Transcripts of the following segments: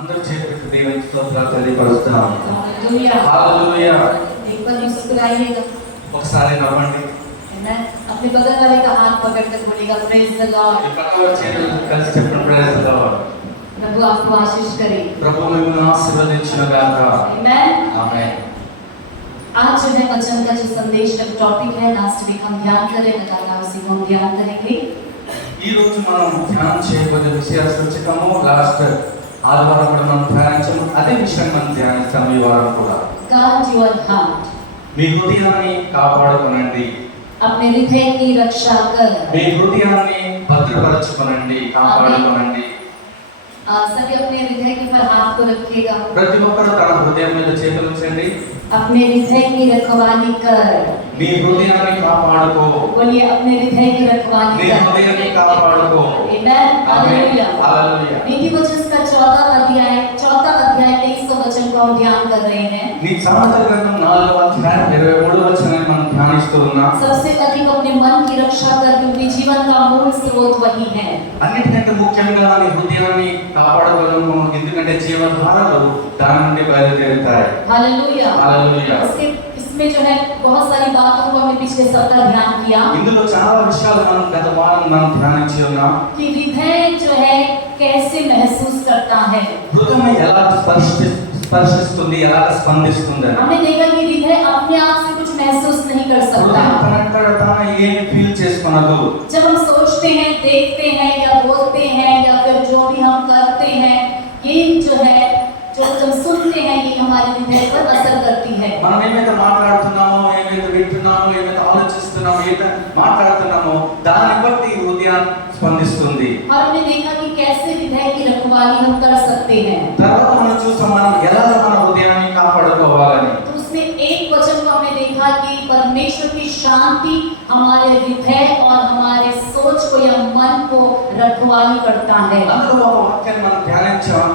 అందరూ చేతులెత్తి దేవునికి స్తోత్రాలు తెలియపరుస్తున్నాం. Hallelujah hallelujah. एक बार मुस्कुराइएगा। ఒకసారి నవ్వండి. Amen। अपने बगल वाले का हाथ पकड़कर बोलेगा प्रेज द लॉर्ड। ఈ పక్కన చేతులు కలిసి చెప్పండి ప్రైజ్ ది లార్డ్. प्रभु आपको आशीष करे। ప్రభు మిమ్మల్ని ఆశీర్వదించును గాక. Amen। ఆమేన్. आज जो है वचन का जो संदेश का टॉपिक है लास्ट वीक हम ध्यान करें, लगातार उसी को हम ध्यान करेंगे। ఈ రోజు మనం ధ్యానం చేయబోయే విషయ సూచకము లాస్ట్ ఆదివారం కూడా మనం ధ్యానించాము. అదే విషయం మనం ధ్యానిస్తాం ఈ వారం కూడా. Guard your heart। మీ హృదయాన్ని కాపాడుకోనండి. अपने हृदय की रक्षा कर। మీ హృదయాన్ని భద్రపరచుకోనండి, కాపాడుకోనండి. सभी अपने हृदय के पर हाथ को रखिएगा। ప్రతి ఒక్కరు తన హృదయం మీద చేతులు ఉంచండి. अपने हृदय की रखवाली कर। నీ హృదయాన్ని కాపాడుకో. बोलिए अपने हृदय की रखवाली నీ कर। హృదయాన్ని కాపాడుకో. Amen। हालेलुया। హల్లెలూయా. नीति वचन का चौथा अध्याय 23 वचन को हम ध्यान कर रहे हैं। నీ సామెతల గ్రంథం 4వ అధ్యాయం 23వ వచనాన్ని మనం ధ్యానిస్తూ ఉన్నాం. सबसे अधिक अपने मन की रक्षा कर, क्योंकि जीवन का मूल स्रोत वही है। అన్నిటికంటే ముఖ్యంగా నీ హృదయాన్ని కాపాడుకోవడం, ఎందుకంటే జీవధారలు దాని నుండి బయలుదేరుతాయి. हालेलुया। हालेलुया। इसमें जो है बहुत सारी बातों को हमने पिछले सप्ताह ध्यान किया ఇందులో చాలా విషయాలు మనం గత వారం మనం ధ్యానించి ఉన్నాం. कि हृदय जो है कैसे महसूस करता है। హృదయం ఎలా స్పర్శిస్తుంది, ఎలా స్పందిస్తుంది. हमने देखा कि हृदय अपने आप से कुछ महसूस नहीं कर सकता। హృదయం తనంతట తాను ఏమి ఫీల్ చేసుకోనదు. जब हम सोचते हैं, देखते हैं या बोलते हैं या फिर जो भी हम करते हैं, ये जो है जो जब सुनते हैं ये हमारे हृदय पर असर करती है। మనం ఏమైతే మాట్లాడుతున్నామో, ఏమైతే వింటున్నామో, ఏమైతే ఆలోచిస్తున్నామో, ఏమైతే మాట్లాడుతున్నామో దాన్ని బట్టి హృదయం స్పందిస్తుంది. और हमने देखा कि कैसे हृदय की रखवाली हम कर सकते हैं। తర్వాత మనం చూసాం మనం ఎలా మన హృదయాన్ని కాపాడుకోవాలని. तो उसमें एक वचन को हमने देखा कि परमेश्वर की शांति हमारे हृदय और हमारे सोच को या मन को रखवाली करता है। అందులో ఒక వాక్యాన్ని మనం ధ్యానించాం.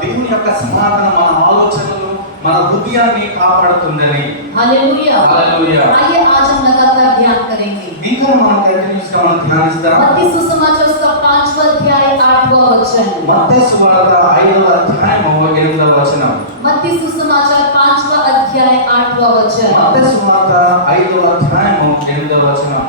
దేవుని యొక్క సమాధానం మన ఆలోచనలు, మన హృదయాన్ని కాపాడుతుందని. हालेलुया। हालेलुया। आइए आज हम लगातार ध्यान करेंगे। ఇంకా మనం కంటిన్యూస్ గా మనం ధ్యానిస్తాం. मत्ती सुसमाचार उसका 5वां अध्याय 8वां वचन। మత్తయి సువార్త 5వ అధ్యాయం 8వ వచనం. मत्ती सुसमाचार 5वां अध्याय 8वां वचन। మత్తయి సువార్త 5వ అధ్యాయం 8వ వచనం.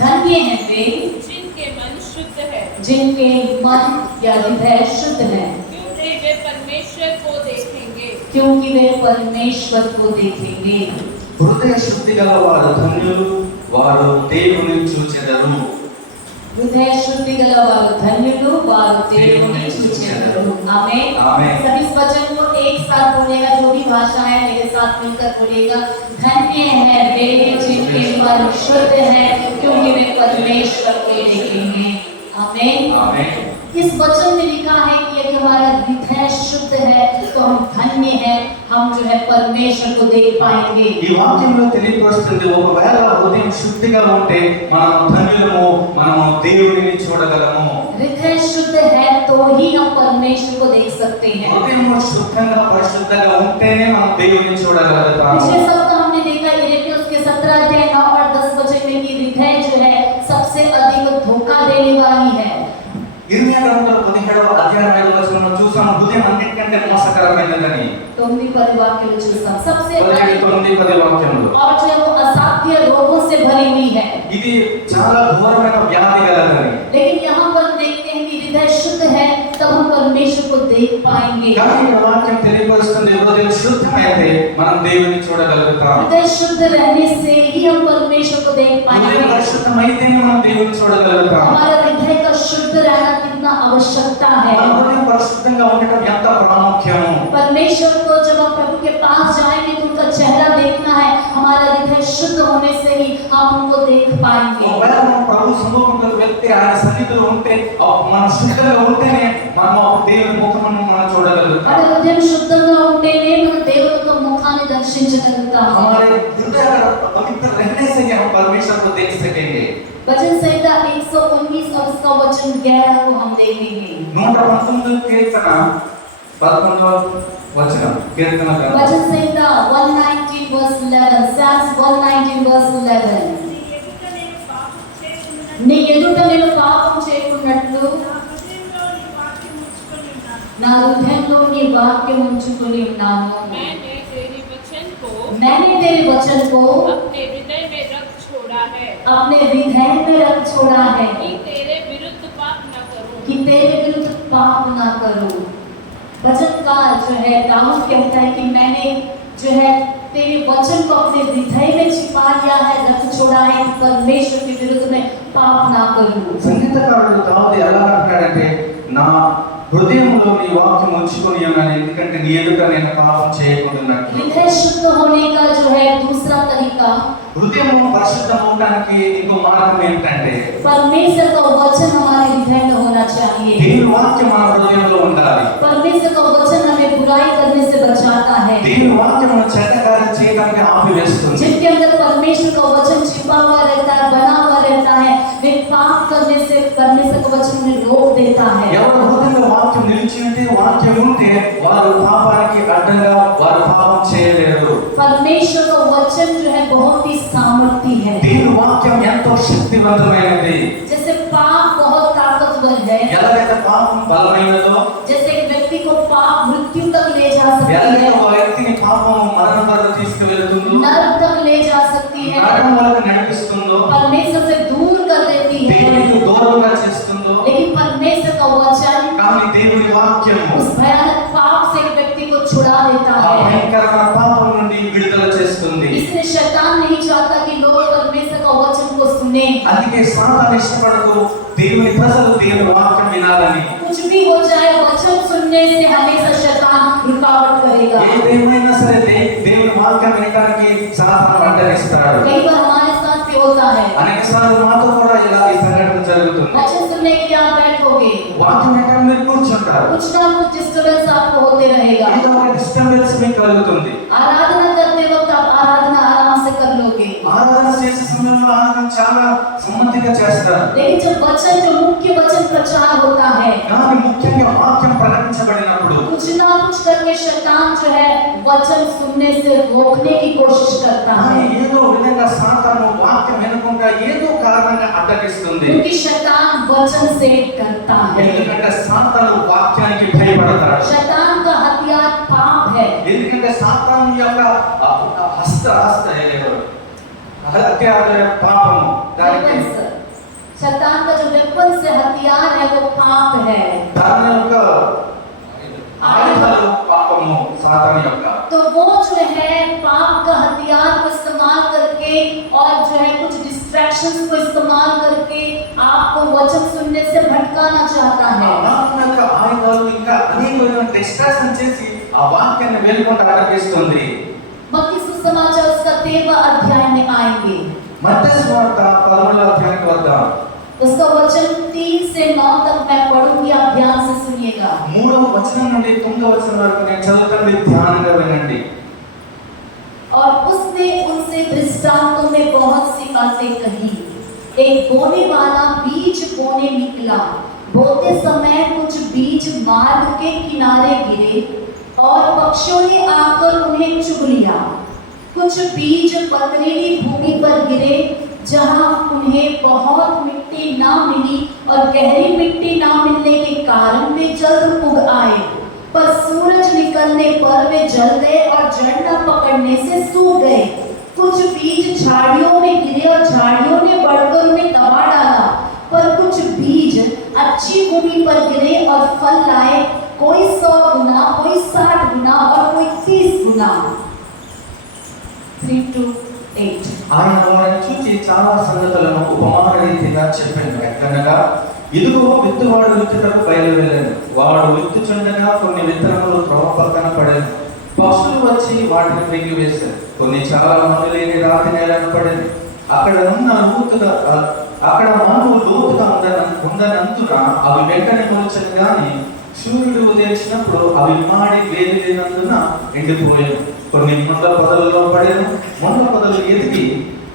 धन्य हैं वे जिनके मन शुद्ध है, जिनके मन या हृदय शुद्ध है, क्योंकि वे परमेश्वर को देखेंगे। क्योंकि वे परमेश्वर को देखेंगे। హృదయ శుద్ధి గల వారు ధన్యులు, వారు దేవుని చూచెదరు. हृदय शुद्धि गला वालो धन्युलु वालो దేవుని చూచెదరు। आमीन। आमीन। सभी इस वचन को एक साथ बोलेगा, जो भी भाषा है मेरे साथ मिलकर बोलेगा। धन्य है वे जिनके मन शुद्ध है, क्योंकि वे परमेश्वर को देखेंगे। आमीन। ఆమేన్. इस वचन में लिखा है कि यदि हमारा हृदय शुद्ध है तो हम धन्य हैं, हम जो है परमेश्वर को देख पाएंगे। ఈ వాక్యంలో తెలియపరుస్తుంది, ఒకవేళ హృదయం శుద్ధిగా ఉంటే మనం ధన్యులము, మనము దేవుడిని చూడగలము. हृदय शुद्ध है तो ही हम परमेश्वर को देख सकते हैं। హృదయం శుద్ధంగా పరిశుద్ధంగా ఉంటేనే మనం దేవుడిని చూడగలుగుతాము. पिछले सप्ताह हमने देखा इरेमिया उसके 17 अध्याय 9 और 10 वचन में कि हृदय जो है सबसे अधिक धोखा देने वाली है। ఇర్మియా గ్రంథంలో 17వ అధ్యాయం 5వ వచనంలో చూసాము హృదయం అన్నిటికంటే మోసకరమైనదని. 9 वाक्य చూసాం सबसे 9-10 వాక్యంలో. और जो है वो असाध्य रोगों से भरी हुई है। ఇది చాలా ఘోరమైన వ్యాధి గలదని. लेकिन यहाँ पर देखते हैं कि हृदय शुद्ध है तब हम परमेश्वर को देख पाएंगे। కానీ ఈ వాక్యం తెలియపరుస్తుంది హృదయం శుద్ధమైతే మనం దేవుని చూడగలుగుతాం. हृदय शुद्ध रहने से ही हम परमेश्वर को देख హృదయం पाएंगे। పరిశుద్ధమైతేనే మనం దేవుని చూడగలుగుతాం. हमारा हृदय का शुद्ध रहना कितना आवश्यकता है। మన హృదయం పరిశుద్ధంగా ఉండటం ఎంత ప్రాముఖ్యము. परमेश्वर को जब हम प्रभु के पास जाएंगे तो उनका चेहरा देखना है। हमारा हृदय शुद्ध होने से ही हम उनको देख पाएंगे। ఒకవేళ మనం ప్రభు సముఖంలోకి వెళ్తే ఆయన సన్నిధిలో ఉంటే మన శుద్ధంగా ఉంటేనే మనం దేవుని ముఖమును మనం చూడగలుగుతాం. अगर हृदय शुद्ध न ఉంటేనే మన దేవుని యొక్క ముఖాన్ని దర్శించగలుగుతాం। हमारे हृदय पवित्र रहने से ही हम परमेश्वर को देख सकेंगे। वचन संहिता 119 और उसका वचन 11 को हम देखेंगे। 119 కీర్తన 11వ వచనం. కీర్తన గ్రంథం वचन संहिता 119 verse 11, Psalms 119 verse 11। నీ ఎదుట నేను పాపం చేయకున్నట్లు నా హృదయంలో నీ వాక్యం ఉంచుకొని నా హృదయంలో నీ వాక్యం ఉంచుకొని ఉన్నాను. मैंने तेरे वचन को मैंने तेरे वचन को अपने हृदय में रख छोड़ा है अपने हृदय में रख छोड़ा है कि तेरे विरुद्ध पाप न करूं। कि तेरे विरुद्ध पाप ना करूं। वचनकार जो है दाऊद कहता है कि मैंने जो है तेरे वचन को अपने हृदय में छिपा लिया है, रख छोड़ा है कि परमेश्वर के विरुद्ध में पाप ना करूं। సంగీతకారుడు దావీదు ఎలా అంటాడంటే నా హృదయంలో నీ వాక్యం ఉంచుకొని ఉన్నాను, ఎందుకంటే నీ ఎదుట నేను పాపం చేయకుండా. हृदय शुद्ध होने का जो है दूसरा तरीका, హృదయం పరిశుద్ధం అవడానికి ఇంకో మార్గం ఏంటంటే परमेश्वर का वचन हमारे हृदय में होना चाहिए। దేవుని వాక్యం మన హృదయంలో ఉండాలి. परमेश्वर का वचन हमें बुराई करने से बचाता है। దేవుని వాక్యం మన చెడ్డ కార్యం చేయడానికి ఆపివేస్తుంది. जिनके अंदर परमेश्वर का वचन छिपा हुआ रहता है, बना हुआ रहता है, वे पाप करने से परमेश्वर का वचन उन्हें रोक देता है। ఎవరి హృదయంలో వాక్యం నిలిచి ఉంటే, వాక్యం ఉంటే వారు పాపానికి అడ్డంగా వారు పాపం చేయలేరు. परमेश्वर का वचन जो है बहुत ही सामर्थी है। దేవుని వాక్యం ఎంతో శక్తివంతమైనది. जैसे पाप बहुत ताकतवर है, ఎలాగైతే పాపం బలమైనదో, जैसे एक व्यक्ति को पाप मृत्यु तक ले जा सकती ఎలాగైతే है, ఒక వ్యక్తిని పాపం మరణం వరకు తీసుకువెళ్తుందో, नरक तक ले जा सकती है, నరకం వరకు నడిపిస్తుందో, परमेश्वर से दूर कर देती है, దేవునికి దూరంగా చేస్తుందో, लेकिन परमेश्वर का वचन కానీ దేవుని వాక్యము उस भयानक पाप से एक व्यक्ति को छुड़ा देता ఆ है। భయంకరమైన పాపం నుండి విడుదల చేస్తుంది. इसलिए शैतान नहीं चाहता कि लोग परमेश्वर का वचन को सुने। అందుకే సాతాను ఇష్టపడదు దేవుని ప్రజలు దేవుని వాక్యం వినాలని. कुछ भी हो जाए, वचन सुनने से हमेशा शैतान रुकावट करेगा। ఏదేమైనా సరే దేవుని వాక్యం వినడానికి సాతాను అడ్డగిస్తాడు. कई बार हमारे साथ भी होता है, అనేక సార్లు మాతో కూడా ఇలా ఈ సంఘటన జరుగుతుంది. वचन सुनने के लिए आप बैठोगे, వాక్యం వినడానికి మీరు కూర్చుంటారు, कुछ ना कुछ डिस्टर्बेंस आपको होते रहेगा। ఏదో ఒక డిస్టర్బెన్స్ మీకు కలుగుతుంది. आराधना करते वक्त आप आराधना आराम से कर लोगे, ఆరాధన చేసే సమయంలో ఆరాధన చాలా సమ్మతిగా చేస్తారు. लेकिन जब वचन जो मुख्य वचन प्रचार होता है, కానీ ముఖ్యంగా వాక్యం ప్రకటించబడినప్పుడు कुछ ना कुछ करके शैतान जो है वचन सुनने से रोकने की कोशिश करता కానీ है, ఏదో విధంగా సాతాను వాక్యం వినకుండా ఏదో కారణంగా అడ్డగిస్తుంది. क्योंकि शैतान वचन से डरता है। ఎందుకంటే సాతాను వాక్యానికి భయపడతాడు. शैतान का हथियार पाप है। ఎందుకంటే సాతాను యొక్క హత్యార పాపము, దానికి वेपन्स, शैतान का जो वेपन से हथियार है वो पाप है। దాని యొక్క ఆయుధాలు పాపము సాతాను యొక్క. तो वो जो है पाप का हथियार को इस्तेमाल करके और जो है कुछ डिस्ट्रैक्शंस को इस्तेमाल करके आपको वचन सुनने से भटकाना चाहता है। పాపం యొక్క ఆయుధాలు ఇంకా అనేకమైన డిస్ట్రాక్షన్ చేసి ఆ వాక్యాన్ని వెలుగుంట అడ్డగిస్తుంది. मत्ती सुसमाचार उसका 13वां अध्याय में आएंगे, మత్తయి సువార్త 11వ అధ్యాయానికి వద్దాం. उसका वचन 3 से 9 तक मैं पढ़ूंगी, आप ध्यान से सुनिएगा। 3వ వచనం నుండి 9వ వచనం వరకు నేను చదువుతాను, మీరు ధ్యానంగా వినండి. और उसने उनसे दृष्टांतों में बहुत सी बातें कही। एक बोने वाला बीज बोने निकला, बोते समय कुछ बीज मार्ग के किनारे गिरे और पक्षियों ने आकर उन्हें चुग लिया। कुछ बीज पथरीली भूमि पर गिरे, जहां उन्हें बहुत मिट्टी ना मिली और गहरी मिट्टी ना मिलने के कारण वे जल्द उग आए, पर सूरज निकलने पर वे जल गए और जड़ न पकड़ने से सूख गए। कुछ बीज झाड़ियों में गिरे और झाड़ियों ने बढ़कर उन्हें दबा डाला, पर कुछ बीज अच्छी भूमि पर गिरे और फल लाए, कोई 100 गुना, कोई 60 गुना और कोई 30 गुना। 3 to 8। ఆయన వారిని చూచి చాలా సంగతులను ఉపమాన రీతిగా చెప్పాను. ఎక్కడనగా ఇదిగో విత్తువాడు విత్తుటకు బయలువెళ్ళాను. వాడు విత్తుచుండగా కొన్ని విత్తనములు త్రోవ పక్కన పడాను. పక్షులు వచ్చి వాటిని మింగివేశారు. కొన్ని చాలా మన్ను లేని రాతి నేలను పడింది. అక్కడ మన్ను లోతుగా ఉండనందున అవి వెంటనే మొలచను, కానీ సూర్యుడు ఉదయించినప్పుడు అవి మాడి వేడి లేనందున ఎండిపోయాను. కొన్ని ముండ్ల పొదలలో పడాను. ముండ్ల పొదలు ఎదిగి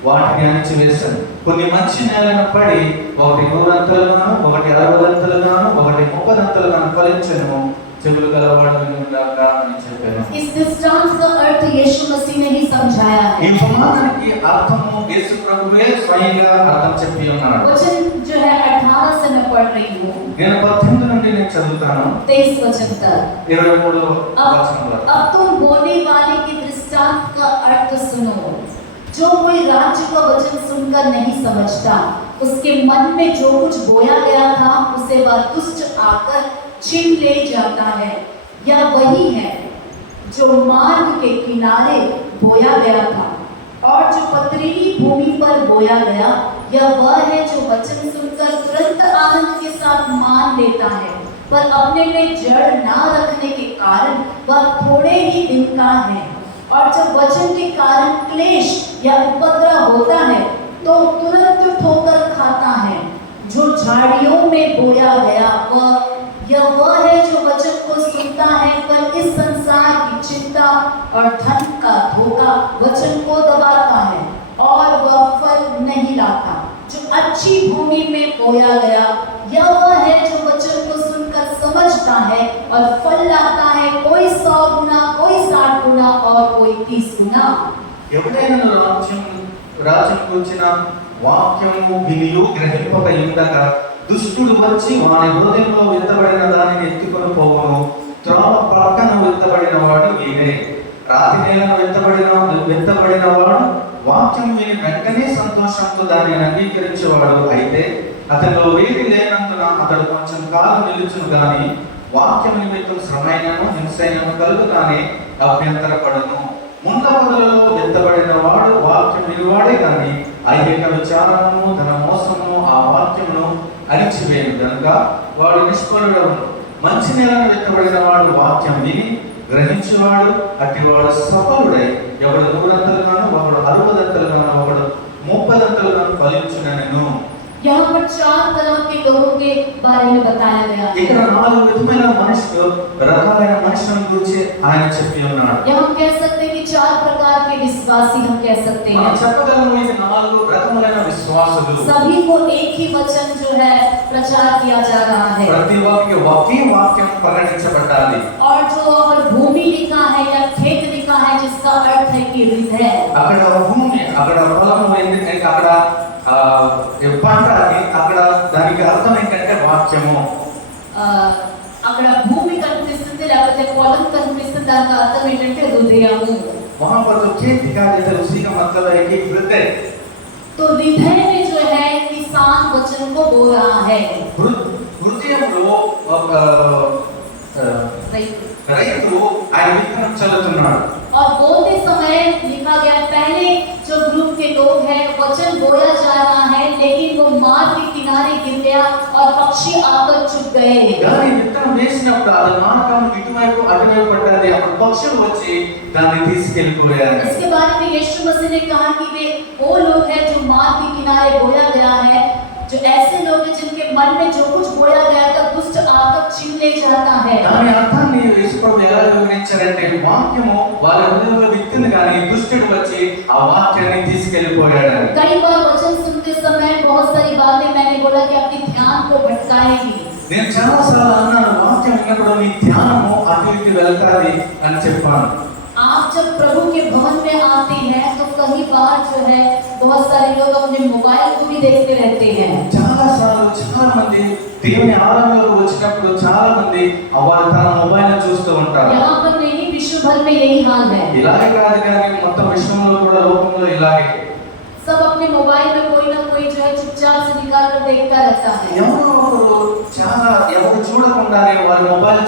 వాటిని అణిచివేశాను. కొన్ని మంచి నేలను పడి ఒకటి 100 అంతలుగాను, ఒకటి 60 అంతలుగాను, ఒకటి 30 అంతలుగాను ఫలించను. చెవులు గలవాడు వినుగాక అని చెప్పాను. इस दृष्टांत का अर्थ यीशु मसीह ने ही समझाया ఈ है। ఉపమానానికి అర్థము యేసు ప్రభువే స్వయంగా అర్థం చెప్పి ఉన్నాడు. वचन जो है 18 से मैं पढ़ रही हूँ, నేను 18 నుండి నేను చదువుతాను 23 वचन तक। 23 వచనం వరకు. अब तुम बोने वाले की दृष्टांत का अर्थ सुनो। जो कोई राज्य का वचन सुनकर नहीं समझता, उसके मन में जो कुछ बोया गया था उसे वह दुष्ट आकर छीन ले जाता है। यह वही है जो मार्ग के किनारे बोया गया था, और जो पथरीली भूमि पर बोया गया, यह वह है जो वचन सुनकर तुरंत आनंद के साथ मान लेता है, पर अपने में जड़ ना रखने के कारण वह थोड़े ही दिन का है। और जब वचन के कारण क्लेश या उपद्रव होता है तो तुरंत ठोकर खाता है। जो झाड़ियों में बोया गया यह वह है जो वचन को सुनता है, पर इस संसार की चिंता और धन का धोखा वचन को दबाता है और वह फल नहीं लाता। जो अच्छी भूमि में बोया गया, यह वह है जो वचन को सुनकर समझता है और फल लाता है, कोई 100 गुना, कोई 60 गुना और कोई 30 गुना। ఎవడైనా రాజ్యం గురించిన వాక్యము వినియు గ్రహింపక ఉండగా దుష్టుడు వచ్చి వాని హృదయంలో విత్తబడిన దానిని ఎత్తుకొని పోవును. త్రోవ పక్కన విత్తబడిన వాడు ఈయనే. రాతి నేలను విత్తబడిన వాడు వాక్యం విని వెంటనే సంతోషంతో దానిని అంగీకరించేవాడు. అయితే అతనిలో వేడి లేనందున అతడు కొంచెం కాలం నిలుచును గాని వాక్యం నిమిత్తం శ్రమైనను హింసైనను కలుగుగానే అభ్యంతరపడను. ముండ పొదలలో విత్తబడిన వాడు వాక్యం వినివాడే గాని ఐహిక విచారము ధన మోసము ఆ వాక్యమును అణిచివేయను కనుక వాడు నిష్ఫలుడవును. మంచి నేలను విత్తబడిన వాడు వాక్యం విని గ్రహించేవాడు, అట్టివాడు సఫలుడై ఎవడు 100 ఒకడు 60 ఒకడు 30 ఫలించునను. यहाँ पर 4 तरह के लोगों के बारे में बताया गया है। ఇక్కడ 4 విధమైన రకాలైన మనుషులను గురించి ఆయన చెప్పి ఉన్నాడు. यहाँ हम कह सकते हैं कि 4 प्रकार के विश्वासी हम कह सकते हैं। మనం చెప్పగలము ఇది 4 రకములైన విశ్వాసులు. सभी को एक ही वचन जो है प्रचार किया जा रहा है। ప్రతి ఒక్కరికి ఒకే వాక్యం ప్రకటించబడాలి. और जो अगर भूमि लिखा है या खेत लिखा है जिसका अर्थ है कि हृदय, అక్కడ భూమి, అక్కడ పొలము ఏంటంటే అక్కడ పంట, అక్కడ దానికి అర్థం ఏంటంటే వాక్యము. అక్కడ భూమి కనిపిస్తుంది లేకపోతే పొలం కనిపిస్తుంది, దానికి అర్థం ఏంటంటే హృదయము. वहां पर जो खेत दिखाई देता है उसी का मतलब है कि हृदय. तो हृदय में जो है किसान वचन को बोल रहा है। హృదయంలో రైతు ఆయన విత్తనం చల్లుతున్నాడు. और बोलते समय लिखा गया पहले जो ग्रुप के लोग हैं वचन बोया जा रहा है, लेकिन वो मार्ग के किनारे गिर गया और पक्षी आकर चुप गए। దాని విత్తనం వేసినప్పుడు అది మార్గం ఇటువైపు అటువైపు పడ్డది. అప్పుడు పక్షులు వచ్చి దాన్ని తీసుకెళ్ళిపోయారు. इसके बारे में यीशु मसीह ने कहा कि वे वो लोग हैं जो मार्ग के किनारे बोया गया है, जो ऐसे लोग हैं जिनके मन में जो कुछ बोया गया था दुष्ट आकर छीन ले जाता है। దాని అర్థాన్ని యేసుప్రభు ఎలా వివరించారంటే వాక్యము వాళ్ళ హృదయంలో విత్తింది కానీ దుష్టుడు వచ్చి ఆ వాక్యాన్ని తీసుకెళ్ళిపోయాడు. कई बार वचन सुनते समय बहुत सारी बातें मैंने बोला कि आपके ध्यान को भटकाएगी। నేను చాలాసార్లు అన్నాను వాక్యం విన్నప్పుడు నీ ధ్యానము అటు ఇటు వెళ్తాది అని చెప్పాను. आप जब प्रभु के भवन में आते हैं तो कई बार जो है बहुत सारे लोग अपने मोबाइल को भी देखते रहते हैं। చాలాసార్లు చాలా మంది దేవుని ఆలయంలోకి వచ్చినప్పుడు చాలా మంది వారు తన మొబైల్ చూస్తూ ఉంటారు. यहाँ पर नहीं, विश्व भर में यही हाल है। ఇలాగే కాదు కానీ మొత్తం విశ్వంలో కూడా లోకంలో ఇలాగే सब अपने मोबाइल में कोई ना कोई जो है चुपचाप से निकाल कर देखता रहता है। ఎవరు చూడకుండానే వారి మొబైల్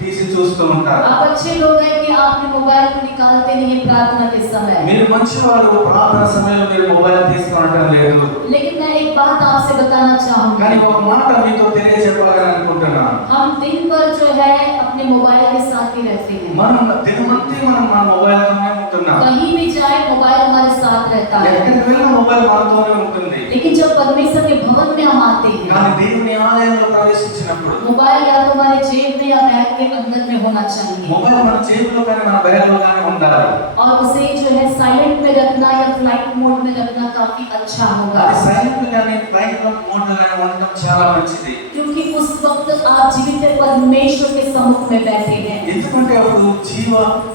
తీసి చూస్తూ ఉంటారు. आप अच्छे लोग हैं कि आपने मोबाइल को निकालते नहीं है प्रार्थना के समय। మీరు మంచివారు, ప్రార్థన సమయంలో మీరు మొబైల్ తీసుకునటం లేదు. लेकिन मैं एक बात आपसे बताना चाहूँगी, కానీ ఒక మాట మీతో తెలియజెప్పాలని అనుకుంటున్నాను. हम दिन भर जो है अपने मोबाइल के साथ ही रहते हैं। మనం దినమంతా మన మొబైల్తోనే ఉంటున్నాం. कहीं भी जाए मोबाइल हमारे साथ रहता है। ఎక్కడికి వెళ్ళినా మొబైల్ మనతోనే ఉంటుంది. लेकिन जब परमेश्वर के भवन में हम आते हैं, కానీ దేవుని ఆలయంలో ప్రవేశించినప్పుడు मोबाइल या तो हमारे जेब में या बैग के अंदर में होना चाहिए, మొబైల్ మన జేబులో కానీ మన బ్యాగ్లో కానీ ఉండాలి. और उसे जो है साइलेंट में रखना या फ्लाइट मोड में रखना काफी अच्छा होगा। అది సైలెంట్ గానే ఫ్లైట్ మోడ్ గానే ఉండడం చాలా మంచిది. क्योंकि उस वक्त आप जीवित परमेश्वर के सम्मुख में बैठे हैं। ఎందుకంటే అప్పుడు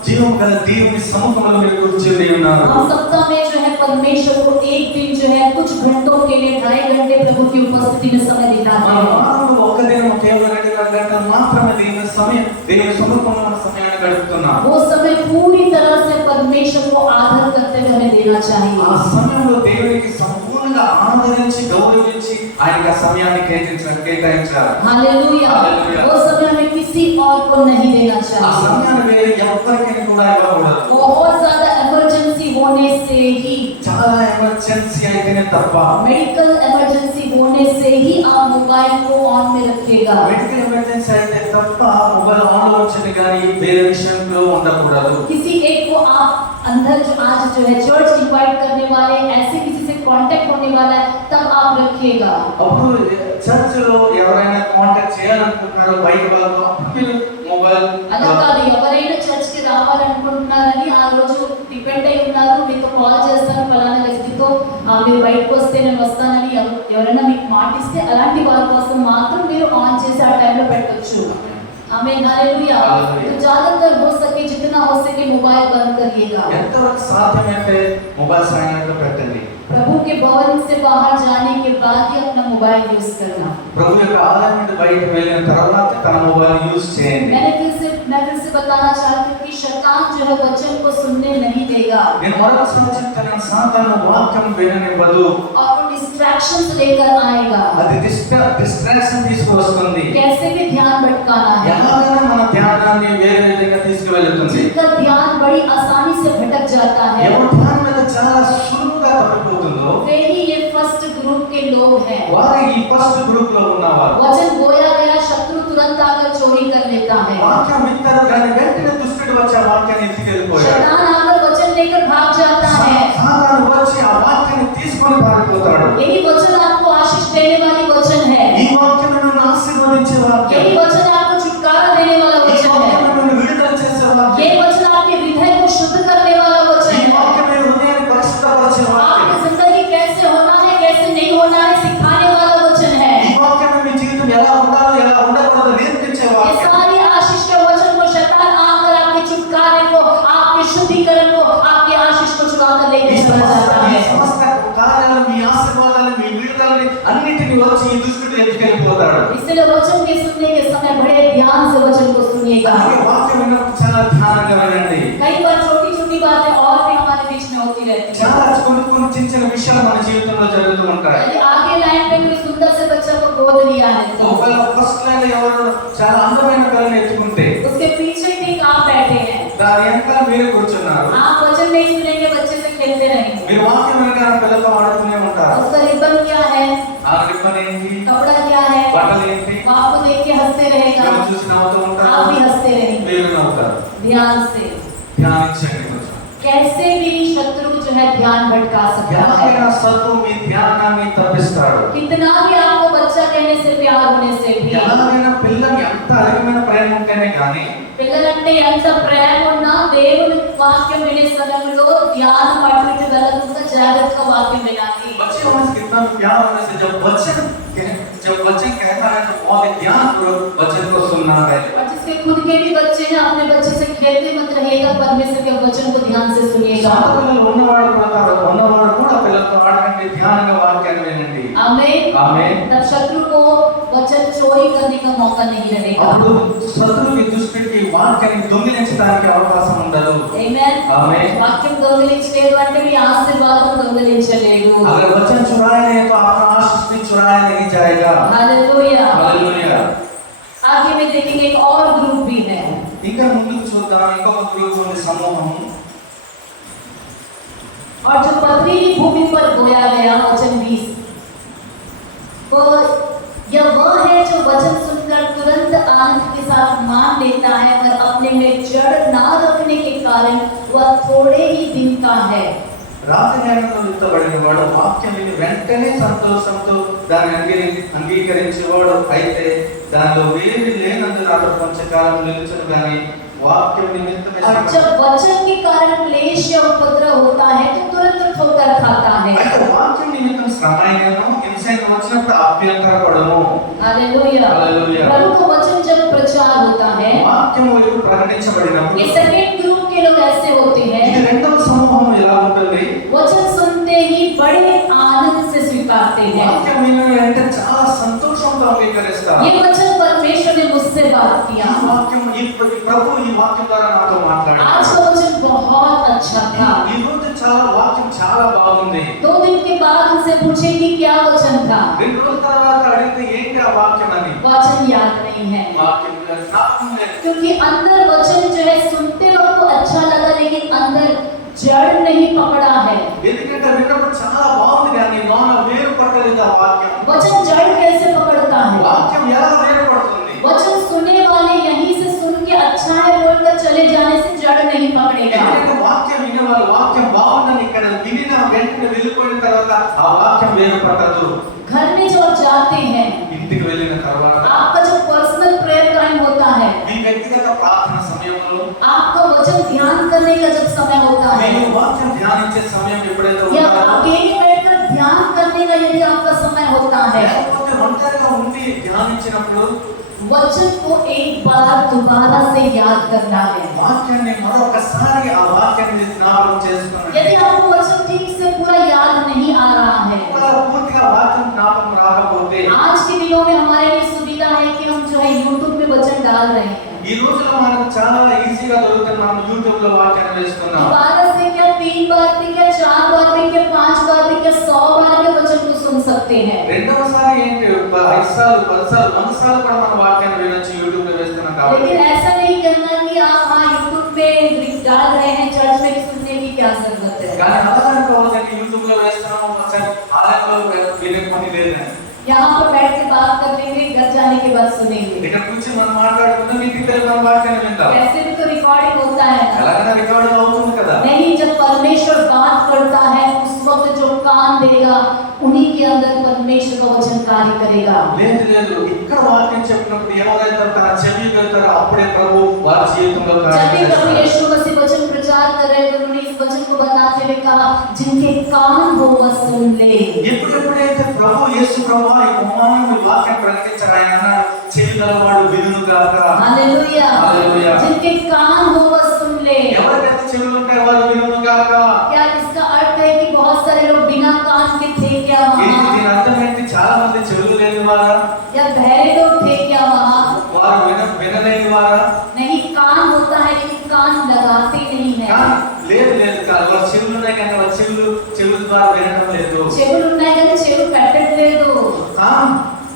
జీవం గల దేవుని సముఖంలో మీరు కూర్చుని ఉన్నారు. हम सप्ताह में जो है परमेश्वर को एक दिन जो है कुछ घंटों के लिए 2.5 घंटे प्रभु की उपस्थिति में समय बिताते మన हैं। మానవుడు ఒక్క దినం కేవలం 2 గంటలు మాత్రమే దేవుని సమూహంలో సమయాన్ని గడుపుతున్నాం. वो समय पूरी तरह से परमेश्वर को आदर करते हुए हमें देना ఆ चाहिए। సమయంలో దేవునికి సంపూర్ణంగా ఆదరించి గౌరవించి ఆయనకి ఆ సమయాన్ని కేటాయించాలి. हालेलुया। हालेलुया। वो समय हमें किसी और को नहीं देना ఆ चाहिए। సమయాన్ని వేరే ఎవరికీ కూడా ఇవ్వకూడదు. बहुत ज्यादा इमरजेंसी होने से ही, చాలా ఎమర్జెన్సీ అయితేనే తప్ప, मेडिकल इमरजेंसी होने से ही आप मोबाइल को ऑन में रखिएगा। మెడికల్ ఎమర్జెన్సీ అయితే తప్ప మొబైల్ ఆన్ లో ఉంచండి కానీ వేరే విషయంలో ఉండకూడదు. किसी एक को आप अंदर जो आज जो है चर्च इनवाइट करने वाले, ऐसे किसी से कांटेक्ट होने वाला है, तब आप रखिएगा। అప్పుడు చర్చ్ లో ఎవరైనా కాంటాక్ట్ చేయాలనుకుంటున్నారో బయట వాళ్ళతో అప్పటికి మొబైల్ అలా కాదు, ఎవరైనా చర్చ్ కి రావాలనుకుంటున్నారని ఆ రోజు డిపెండ్ అయి ఉన్నారు, మీతో కాల్ చేస్తాను ఫలానా వ్యక్తితో మీరు బయటకు వస్తే నేను వస్తానని ఎవరైనా మీకు మాటిస్తే అలాంటి వారి కోసం మాత్రం మీరు ఆన్ చేసి ఆ టైంలో పెట్టొచ్చు। आमीन, हालेलुया। तो ज्यादातर हो सके जितना हो सके मोबाइल बंद करिएगा। ఎంతవరకు సాధ్యమైతే మొబైల్ సైలెంట్ లో పెట్టండి. प्रभु के भवन से बाहर जाने के बाद ही अपना मोबाइल यूज करना। ప్రభు యొక్క ఆలయం నుండి బయటకు వెళ్ళిన తర్వాత తన మొబైల్ యూజ్ చేయండి. मैं फिर से बताना चाहती हूँ कि शैतान जो है वचन को सुनने नहीं देगा నేను మరొకసారి చెప్తాను, సాతాను వాక్యం విననివ్వదు. और वो डिस्ट्रैक्शंस लेकर आएगा। అది డిస్ట్రాక్షన్ తీసుకొస్తుంది. कैसे भी ध्यान भटकाना है। ఎలాగైనా మన ధ్యానాన్ని వేరే విధంగా తీసుకువెళ్తుంది. जिनका ध्यान बड़ी आसानी से भटक जाता है, ఎవరి ధ్యానం మీద చాలా సులువుగా తప్పిపోతుందో वे ही ये फर्स्ट ग्रुप के लोग हैं। వారు ఈ ఫస్ట్ గ్రూప్ లో ఉన్నవారు. वचन बोया गया, शत्रु तुरंत आकर चोरी कर लेता है। వాక్యం వింటారు కానీ వెంటనే దుష్టుడు వచ్చి ఆ వాక్యాన్ని ఎత్తుకెళ్ళిపోయాడు. शैतान आकर वचन लेकर भाग जाता है। సాతాను వచ్చి ఆ వాక్యాన్ని తీసుకొని పారిపోతాడు. यही वचन आपको आशीष देने वाली वचन है। ఈ వాక్యం నన్ను ఆశీర్వదించే వాక్యం. यही वचन आपको छुटकारा देने वाला ఈ वचन వాక్యం है। నన్ను విడుదల చేసే వాక్యం. ये वचन आपके हृदय को शुद्ध करने वाला वचन ఈ है। వాక్యం మీ హృదయాన్ని పరిశుద్ధపరిచే వాక్యం. आपकी जिंदगी कैसे होना है, कैसे नहीं होना है, सिखाने वाला वचन है। ఈ వాక్యం మీ జీవితం ఎలా ఉండాలో ఎలా ఉండకూడదో నేర్పించే ये వాక్యం. सारी आशीष के वचन को शैतान आकर आपके छुटकारे को, आपके शुद्धिकरण को, आपके आशीष को चुरा कर लेके चला जाता ఈ है। సమస్త కార్యాలను మీ ఆశీర్వాదాలను మీ విడుదలని అన్నిటిని వచ్చి ఈ దుష్టుడు ఎత్తుకెళ్ళిపోతాడు. इसलिए वचन के सुनने के समय बड़े ध्यान से वचन को सुनिएगा। అలాగే వాక్యం విన్నప్పుడు చాలా ధ్యానంగా వినండి. कई बार छोटी छोटी बातें और भी हमारे बीच में होती रहती है। చాలా కొన్ని చిన్న చిన్న విషయాలు మన జీవితంలో జరుగుతూ ఉంటాయి. यदि आगे लाइन पे कोई सुंदर से बच्चा को गोद लिया है तो ఒకవేళ ఫస్ట్ లైన్ లో ఎవరు చాలా అందమైన పిల్లని ఎత్తుకుంటే उसके पीछे ठीक आप बैठे हैं, దాని వెనకాల మీరు కూర్చున్నారు. आप वचन नहीं सुनेंगे, बच्चे से खेलते रहेंगे। మీరు వాక్యం వెనకాల పిల్లలతో ఆడుతూనే ఉంటారు. उसका रिबन क्या है, ఆ రిబ్బన్ ఏంటి, कपड़ा क्या है, బట్టలు ఏంటి, वो आपको देख के हंसते रहेगा, ఎవరు చూసి నవ్వుతూ आप ఉంటారు, भी हंसते रहेंगे। మీరు నవ్వుతారు. ध्यान से ధ్యానించండి కొంచెం. कैसे भी शत्रु जो है ध्यान भटका सकता है। ఎలాగైనా శత్రువు మీ ధ్యానాన్ని తప్పిస్తాడు. कितना भी आपको बच्चा कहने से, प्यार होने से भी, ఎలాగైనా పిల్లకి ఎంత అధికమైన ప్రేమ ఉంటేనే కానీ పిల్లలంటే ఎంత ప్రేమ ఉన్నా దేవుని వాక్యం వినే సమయంలో ధ్యానం అటు ఇటు వెళ్ళకుండా జాగ్రత్తగా వాక్యం వినాలి। बच्चे होने से कितना प्यार होने से जब वचन कहता है तो बहुत ही ध्यानपूर्वक वचन को सुनना है। और जिसके खुद के भी बच्चे हैं, अपने बच्चे से खेलते मत रहिएगा, परमेश्वर के वचन को ध्यान से सुनिएगा। చాలా పిల్లలు ఉన్నవాడు కూడా పిల్లలతో ఆడకండి, ధ్యానంగా వాక్యాన్ని వినండి. आमीन। ఆమేన్. तब शत्रु को वचन चोरी करने का मौका नहीं रहेगा। అప్పుడు శత్రువుకి దుష్టుడికి వాక్యాన్ని దొంగిలించడానికి అవకాశం ఉండదు. आमीन। ఆమేన్. వాక్యం దొంగిలించలేదు అంటే మీ ఆశీర్వాదం దొంగిలించలేదు। अगर वचन चुराए नहीं तो आपका आशीष भी चुराया नहीं जाएगा। हालेलुया। हालेलुया। आगे में देखेंगे एक और ग्रुप भी है। ఇంకా ముందుకు చూద్దాం, ఇంకొక గ్రూప్ ఉంది, సమూహం. और जो पथरीली भूमि पर बोया गया, वचन 20, वो यह वह है जो वचन सुनकर तुरंत आनंद के साथ मान लेता है, पर अपने में जड़ ना रखने के कारण वह थोड़े ही दिन का है। రాతి జ్ఞానంతో విత్తబడిన వాడు వాక్యం విని వెంటనే సంతోషంతో దాన్ని అంగీకరించేవాడు అయితే దానిలో వేరు లేనందున అతడు కొంచెంకాలం నిలుచును కానీ వాక్యం నిమిత్తమే और जब वचन के कारण क्लेश या उपद्रव होता है तो तुरंत ठोकर खाता है। అయితే వాక్యం నిమిత్తం శ్రమైనను హింసైన వచ్చినప్పుడు అభ్యంతరపడము. हालेलुया। हालेलुया। प्रभु का वचन जब प्रचार होता है, వాక్యం వైపు ప్రకటించబడినప్పుడు ये सेकंड ग्रुप के लोग ऐसे होते ఇది हैं, రెండవ సమూహం ఎలా ఉంటుంది? वचन सुनते सुनते ही बड़े आनंद से स्वीकारते हैं। వాక్యం వినంటే చాలా సంతోషంతో అంగీకరిస్తారు. ये वचन परमेश्वर ने मुझसे बात ఈ किया। వాక్యం ఈ ప్రభు ఈ వాక్యం ద్వారా నాతో మాట్లాడారు. आज का वचन बहुत अच्छा था। ఈ రోజు చాలా వాక్యం చాలా బాగుంది. 2 दिन के बाद उनसे पूछे कि क्या वचन था। 2 రోజుల తర్వాత అడిగితే ఏంటి ఆ వాక్యం అని. वचन याद नहीं है, వాక్యం జ్ఞాపకం లేదు. क्योंकि अंदर वचन जो है सुनते वक्त तो अच्छा लगा, लेकिन अंदर जड़ नहीं पकड़ा है। ఎందుకంటే విన్నప్పుడు చాలా బాగుంది కానీ లోన వేరు పట్టలేదు ఆ వాక్యం. वचन जड़ कैसे पकड़ता है? వాక్యం ఎలా వేరు పడుతుంది? वचन सुनने वाले यहीं से सुन के अच्छा है बोलकर चले जाने से जड़ नहीं पकड़ेगा। ఎందుకంటే వాక్యం వినేవాళ్ళు వాక్యం బాగుందని ఇక్కడ వినిన వెంటనే వెళ్ళిపోయిన తర్వాత ఆ వాక్యం వేరు పట్టదు. घर में जब जाते हैं, ఇంటికి వెళ్ళిన తర్వాత आपका जो पर्सनल प्रेयर टाइम होता है, మీ వ్యక్తిగత ప్రార్థన సమయంలో आपका वचन ध्यान करने का जब समय होता है, మీరు వాక్యం ధ్యానించే సమయం ఎప్పుడైతే या ఉంటుందో अकेले बैठकर ध्यान करने का यदि आपका समय होता है, లేకపోతే ఒంటరిగా ఉండి ధ్యానించినప్పుడు वचन को एक बार दोबारा से याद करना है। వాక్యాన్ని మరొకసారి ఆ వాక్యాన్ని జ్ఞాపకం చేసుకున్నాను. यदि आपको वचन ठीक से पूरा याद नहीं आ रहा है, పూర్తిగా వాక్యం జ్ఞాపకం రాకపోతే आज के दिनों में हमारे लिए सुविधा है कि हम जो है यूट्यूब में वचन डाल रहे हैं। ఈ రోజుల్లో మనకు చాలా ఈజీగా దొరుకుతుంది. మనం యూట్యూబ్ లో వాక్యాన్ని వేసుకున్నాం. दोबारा से क्या 3 बार भी, क्या 4 बार भी, क्या 5 बार भी, क्या 100 बार के वचन को सुन सकते हैं। రెండవసారి ఏంటి 5 సార్లు 10 సార్లు 100 సార్లు కూడా మన వాక్యాన్ని వినొచ్చు యూట్యూబ్ లో వేస్తున్నాం కాబట్టి. लेकिन ऐसा नहीं करना कि आप हाँ यूट्यूब पे डाल रहे हैं, चर्च में सुनने की क्या जरूरत है। కానీ అలా అనుకోవద్దండి. యూట్యూబ్ లో వేస్తున్నాము ఒకసారి ఆలయంలో వినే పని లేదండి. यहाँ पर बैठ के बात कर लेंगे, घर जाने के बाद सुनेंगे। ఇక్కడ కూర్చొని మనం మాట్లాడుకుందాం, ఇంటికి వెళ్ళి మన వాక్యాన్ని విందాం. वैसे भी तो रिकॉर्डिंग होता है ना। అలాగనే రికార్డ్ అవుతుంది కదా. नहीं, जब परमेश्वर बात करता है उस वक्त जो कान देगा उन्हीं के अंदर परमेश्वर का वचन कार्य करेगा। లేదు లేదు, ఇక్కడ వాక్యం చెప్పినప్పుడు ఎవరైతే తన చెవి వెళ్తారో అప్పుడే ప్రభు వారి జీవితంలో जब కార్యం भी प्रभु చేస్తారు. यीशु मसीह वचन प्रचार कर रहे थे, उन्होंने इस वचन को बताते हुए कहा, जिनके कान हो वह सुन ले। ఎప్పుడెప్పుడైతే ప్రభు యేసు ప్రభు ఈ మహాను వాక్యం ప్రకటించారు, ఆయన అన్నాడు చెవి గలవాడు వినును గాక. हालेलुया। हालेलुया। जिनके कान हो वह सुन ले। ఎవరికైతే చెవులు ఉంటాయో వారు వినును గాక. क्या इसका अर्थ है कि बहुत सारे लोग बिना कान के थे क्या ఏంటి वहाँ? దీని అర్థం ఏంటి? చాలా మంది చెవులు లేని వారా? या बहरे लोग थे क्या वहाँ? వారు వినలేని వారా? नहीं, कान होता है लेकिन कान लगाते नहीं है। కానీ లేదు లేదు కాదు, వారు చెవులు ఉన్నాయి కానీ వారి చెవుల ద్వారా వినడం లేదు. చెవులు ఉన్నాయి కానీ చెవులు పెట్టట్లేదు।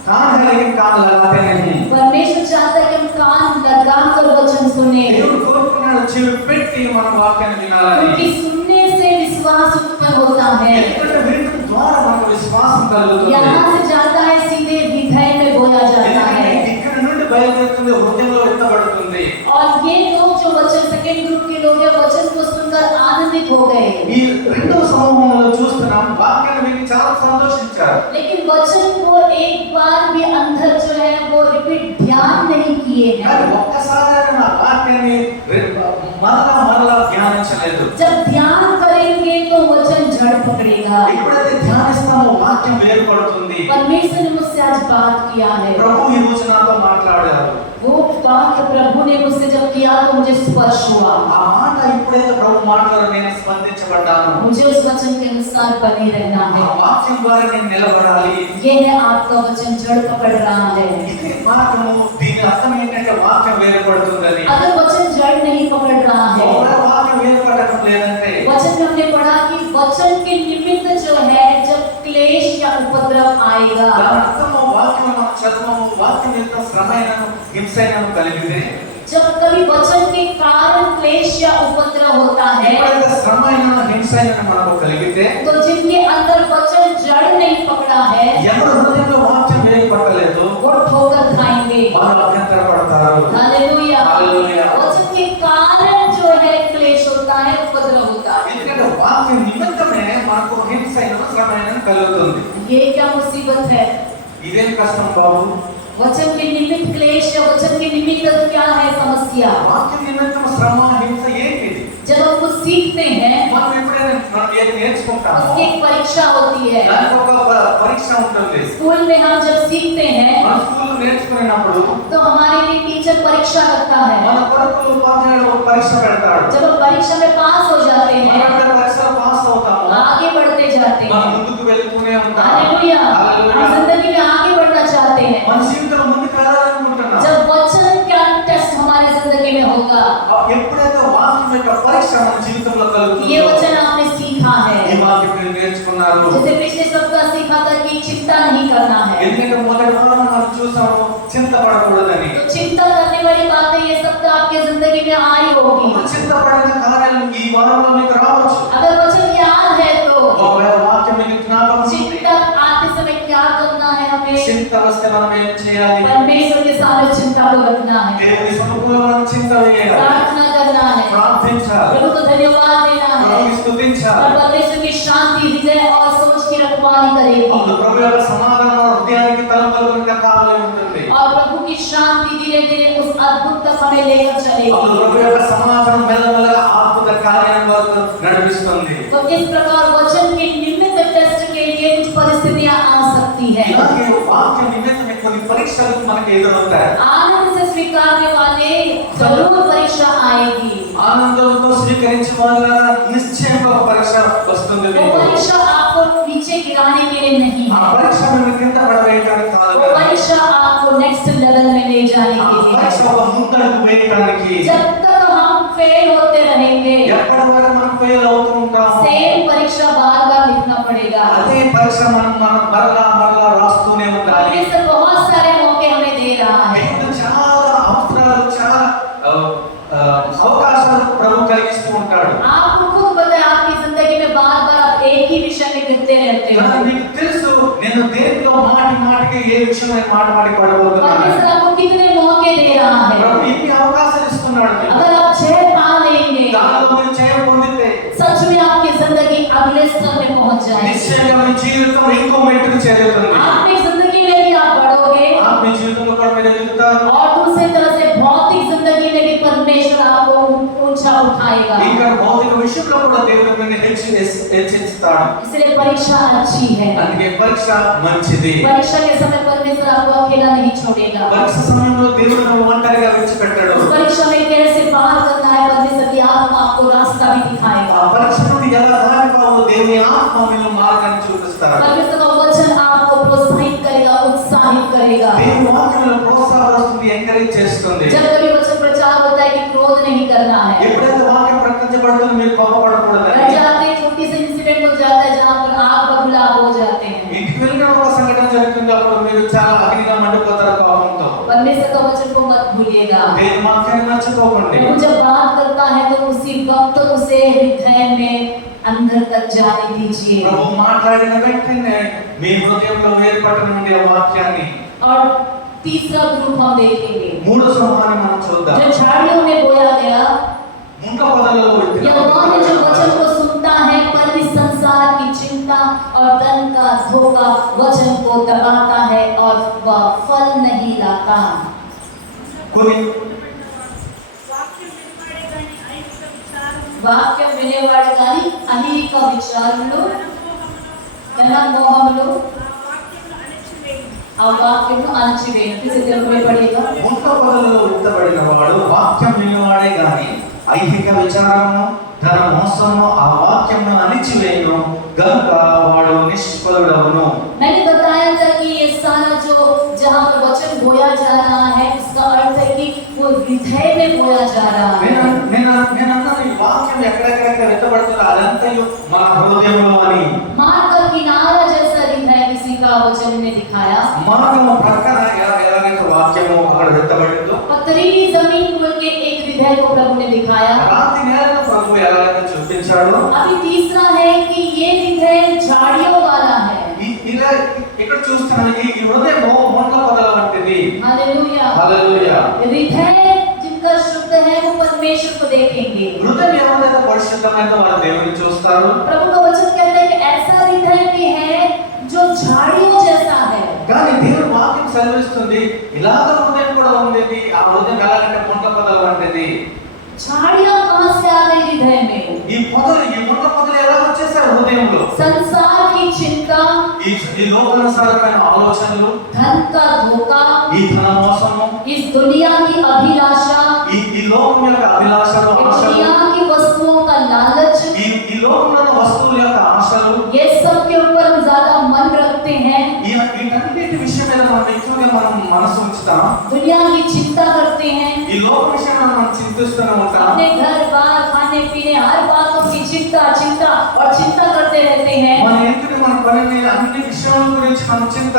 कान है लेकिन कान लगाते नहीं. परमेश्वर चाहता है कि हम कान लगाकर वचन सुने, దేవుడు కోరుకున్నాడు చెవి పెట్టి మన వాక్యాన్ని వినాలని. क्योंकि सुनने से विश्वास उत्पन्न होता है। ఎందుకంటే వినడం ద్వారా మనకు విశ్వాసం కలుగుతుంది. यहाँ से जाता है सीधे हृदय में बोला जाता है। ఇక్కడ నుండి బయలుదేరుతుంది, హృదయంలో ఎత్తబడుతుంది. और ये लोग जो वचन सेकंड ग्रुप के लोग हैं, वचन को सुनकर आनंदित हो गए। ఈ రెండవ సమూహంలో చూస్తున్నాం వాక్యాన్ని విని చాలా సంతోషించారు. लेकिन वचन को एक बार भी अंदर जो है वो रिपीट ध्यान नहीं किए కానీ हैं। ఒక్కసారి నా వాక్యాన్ని మరలా ధ్యానించలేదు. जब ध्यान करेंगे तो वचन जड़ पकड़ेगा। ఎప్పుడైతే ధ్యానిస్తామో వాక్యం వేరుపడుతుంది. परमेश्वर ने मुझसे आज बात किया है। ప్రభు ఈ రోజు నాతో మాట్లాడారు. वो बात प्रभु ने मुझसे जब किया तो मुझे स्पर्श हुआ। ఆ మాట ఎప్పుడైతే ప్రభు మాట్లాడారో నేను స్పందించబడ్డాను. मुझे उस वचन के अनुसार बने रहना ఆ है। వాక్యం ద్వారా నేను నిలబడాలి. ये है आपका वचन जड़ पकड़ रहा है। ఇది వాక్యము, దీని అర్థం ఏంటంటే వాక్యం వేరుపడుతుందని. अगर वचन जड़ नहीं पकड़ रहा है, ఒకవేళ వాక్యం వేరుపడటం లేదంటే वचन में हमने पढ़ा कि वचन के निमित्त जो है जब क्लेश या उपद्रव आएगा, దాని అర్థము వాక్యం మనం చదవము, వాక్యం యొక్క శ్రమైనను హింసైనను కలిగితే, जब कभी वचन के कारण क्लेश या उपद्रव होता है, ఎప్పుడైతే శ్రమైనను హింసైనను మనకు కలిగితే, तो जिनके अंदर वचन जड़ नहीं पकड़ा है ఎవరి హృదయంలో వాక్యం వేరుపడలేదు वो ठोकर खाएंगे। వారు అభ్యంతరపడతారు. हालेलुया। हालेलुया। वचन के कारण जो है क्लेश होता है, उपद्रव होता है। ఎందుకంటే వాక్యం నిమిత్తమే మనకు హింసైనను శ్రమైనను కలుగుతుంది. ये क्या मुसीबत है? ఇదేం కష్టం బాబు? वचन के निमित्त क्लेश या वचन के निमित्त क्या है समस्या? వాక్యం నిమిత్తం శ్రమ హింస ఏంటి? जब हम कुछ सीखते हैं, మనం ఎప్పుడైనా మనం ఏది నేర్చుకుంటామో उसकी एक परीक्षा होती है। దానికి ఒక పరీక్ష ఉంటుంది. स्कूल में हम जब सीखते हैं మన స్కూల్లో నేర్చుకునేటప్పుడు तो हमारे लिए टीचर परीक्षा करता మన है। కొరకు ఉపాధ్యాయుడు ఒక పరీక్ష పెడతాడు. जब हम परीक्षा में पास हो जाते हैं, మనం పరీక్షలో పాస్ అవుతాము. आगे बढ़ते जाते మనం हैं। ముందుకు వెళ్తూనే ఉంటాం. हालेलुया। हालेलुया। हम जिंदगी में आगे बढ़ना चाहते हैं। మన జీవితంలో ముందుకు వెళ్ళాలనుకుంటున్నాం. जब वचन का टेस्ट हमारी जिंदगी में होगा, ఎప్పుడైతే వాక్యం యొక్క పరీక్ష మన జీవితంలో ये కలుగుతుందో, वचन आपने सीखा ఈ है, వాక్యం మీరు నేర్చుకున్నారు. जैसे पिछले सप्ताह सीखा था कि चिंता नहीं करना है। ఎందుకంటే మొదటి వారం మనం చూసాము చింతపడకూడదని. तो चिंता करने वाली बातें ये सप्ताह आपके जिंदगी में आई होगी। చింతపడిన కార్యాలు ఈ వారంలో మీకు రావచ్చు. अगर वचन याद है तो ఒకవేళ వాక్యం మీకు జ్ఞాపకం ఉంటే, चिंता आते समय क्या करना है हमें? చింత వస్తే మనం ఏం చేయాలి? परमेश्वर के सामने चिंता को रखना है, దేవుని సముఖంలో మనం చింత వేయాలి, प्रार्थना करना है, ప్రార్థించాలి, प्रभु को धन्यवाद देना है, ప్రభువుని స్తుతించాలి. और परमेश्वर की शांति हृदय और सोच की रखवाली करेगी, అప్పుడు ప్రభు యొక్క సమాధానం మన హృదయానికి తలంపులకు కావాలి ఉంటుంది. और प्रभु की शांति धीरे धीरे उस अद्भुत तक हमें लेकर चलेगी। అప్పుడు ప్రభు యొక్క సమాధానం మెల్లమెల్లగా అద్భుత కార్యం వరకు నడిపిస్తుంది. तो इस प्रकार वचन के निमित्त टेस्ट के लिए कुछ परिस्थितियां आ सकती है। ఇలాగే వాక్య నిమిత్తం కొన్ని పరీక్షలు మనకు ఎదురవుతాయి. आनंद से स्वीकारने वाले जरूर परीक्षा आएगी। ఆనందంతో స్వీకరించే వాళ్ళ నిశ్చయంగా ఒక పరీక్ష వస్తుంది. वो परीक्षा आपको नीचे गिराने के लिए नहीं ఆ है, పరీక్ష మిమ్మల్ని కింద పడవేయడానికి కాదు. वो परीक्षा आपको नेक्स्ट लेवल में ले जाने ఆ के लिए పరీక్ష है। ఒక ముందడుగు వేయడానికి. जब तक हम फेल होते रहेंगे, ఎప్పటి వరకు మనం ఫెయిల్ అవుతూ ఉంటాం, सेम परीक्षा बार बार लिखना पड़ेगा। అదే పరీక్ష మనం మరలా మరలా రాస్తూనే ఉండాలి. परमेश्वर बहुत सारे मौके हमें दे रहा है, దేవుడు చాలా అవసరాలు, చాలా అవకాశాలు ప్రభు కలిగిస్తూ ఉంటాడు. आपको खुद पता है आपकी जिंदगी में बार बार आप एक ही विषय में गिरते रहते కానీ हो। మీకు తెలుసు నేను దేవునితో మాటి మాటికి ఏ విషయం మాటి పడబోతున్నాను. परमेश्वर आपको कितने मौके दे रहा है। ప్రభు ఇన్ని అవకాశాలు ఇస్తున్నాడు మీకు. अगर आप जय पा लेंगे, దానిలో మీరు జయం పొందితే सच में आपकी जिंदगी अगले स्तर में पहुंच जाएगी। నిశ్చయంగా మీ జీవితం ఇంకో మెట్టుకు చేరుతుంది. आपकी जिंदगी में भी आप बढ़ोगे, మీ జీవితంలో కూడా మీరు ఎదుగుతారు. और दूसरी तरह से भौतिक जिंदगी में भी परमेश्वर आपको ऊंचा उठाएगा। ఇంకా భౌతిక విషయంలో కూడా దేవుడు మిమ్మల్ని హెచ్చిస్తాడు. इसलिए परीक्षा अच्छी है। అందుకే పరీక్ష మంచిది. परीक्षा के समय परमेश्वर आपको अकेला नहीं छोड़ेगा। పరీక్ష సమయంలో దేవుడు నన్ను ఒంటరిగా విడిచిపెట్టాడు. उस परीक्षा में कैसे पार करना है, परमेश्वर की आत्मा आपको रास्ता भी दिखाएगा। ఆ పరీక్ష నుండి ఎలా దాటిపోవాలో దేవుని ఆత్మ మీకు మార్గాన్ని చూపిస్తాడు. परमेश्वर का वचन आपको प्रोत्साहित करेगा, उत्साहित करेगा। దేవుని వాక్యంలో ప్రోత్సాహపరుస్తుంది, ఎంకరేజ్ చేస్తుంది. जब कभी वचन प्रचार होता है कि क्रोध नहीं करना है, ఎప్పుడైతే వాక్యం ప్రకటించబడుతుందో మీరు కోపపడకూడదని. घर जाते ही छोटी सी इंसिडेंट हो जाता है जहाँ पर आग बबूला हो जाते हैं। ఇంటికి వెళ్ళిన ఒక సంఘటన జరుగుతుంది, అప్పుడు మీరు చాలా అగ్నిగా మండిపోతారు కోపంతో. परमेश्वर का वचन को मत भूलिएगा। దేవుని వాక్యాన్ని మర్చిపోకండి. प्रभु जब बात करता है तो उसी वक्त उसे हृदय में अंदर तक जाने दीजिए। ప్రభు మాట్లాడిన వెంటనే మీ హృదయంలో ఏర్పడిన ఆ వాక్యాన్ని. और तीसरा ग्रुप हम देखेंगे, మూడో సమూహాన్ని మనం చూద్దాం. जो झाड़ियों में बोया गया, ముంక పొదలలో या वह है जो वचन को सुनता है पर इस संसार की चिंता और धन का धोखा वचन को दबाता है और वह फल नहीं लाता। కొన్ని వాక్యం వినేవాడు కానీ అనేక విచారణలు, ధనమోహములు ఆ వాక్యము అణచివేయను. పడేగా ముంక పొదలలో విత్తబడిన వాడు వాక్యం వినేవాడే గాని ఐహిక విచారము, ధన మోసము ఆ వాక్యమును అణిచివేయును గనుక వాడు నిష్ఫలుడవును. मैंने बताया था कि ये सारा जो जहाँ पर वचन बोया जा रहा है उसका अर्थ है कि वो हृदय में बोया जा रहा है। నేను అన్నాను ఈ వాక్యం ఎక్కడెక్కడెక్కడ విత్తబడుతుందో అదంతా మన హృదయంలో అని. मार्ग का किनारा जैसा हृदय किसी का वचन ने दिखाया, మార్గము ప్రక్కన ఎలాగైతే వాక్యము అక్కడ విత్తబడిందో पथरीली जमीन बोल के एक हृदय को प्रभु ने दिखाया। రాతి నేలను ప్రభు ఎలాగైతే చూపించాడో अभी तीसरा है कि ये हृदय झाड़ियों वाला है। ఇలా ఇక్కడ చూస్తున్నాను ఈ హృదయం మొండ్ల పొదల వంటిది. हालेलुया। హల్లెలూయా. हृदय जिनका शुद्ध है वो परमेश्वर को देखेंगे। హృదయం ఎవరైతే పరిశుద్ధమైనదో వారు దేవుని చూస్తారు. प्रभु का वचन कहता है कि ऐसा हृदय भी है जो झाड़ियों जैसा है। కానీ దేవుని వాక్యం సెలవిస్తుంది ఇలాగ హృదయం కూడా ఉండేది. ఆ హృదయం ఎలాగంటే మొండ్ల పొదల వంటిది. झाड़ियां कहां से आ गई हृदय में? ఈ మొండ్ల పొదలు ఎలా వచ్చేసాయి హృదయంలో? संसार की चिंता, ఈ లోకానుసారమైన ఆలోచనలు, धन का धोखा, ఈ ధన మోసము, इस दुनिया की अभिलाषा, ఈ लोकం యొక్క అభిలాషలు, इस ఆశలు, दुनिया की वस्तुओं का लालच, ఈ లోకంలో వస్తువుల యొక్క ఆశలు, ये सब చింతిస్తూనే ఉంటాం. अपने घर बार खाने पीने हर बातों की चिंता चिंता और चिंता करते रहते हैं। మన ఇంటిని మన పనిని అన్ని విషయాల గురించి మనం చింత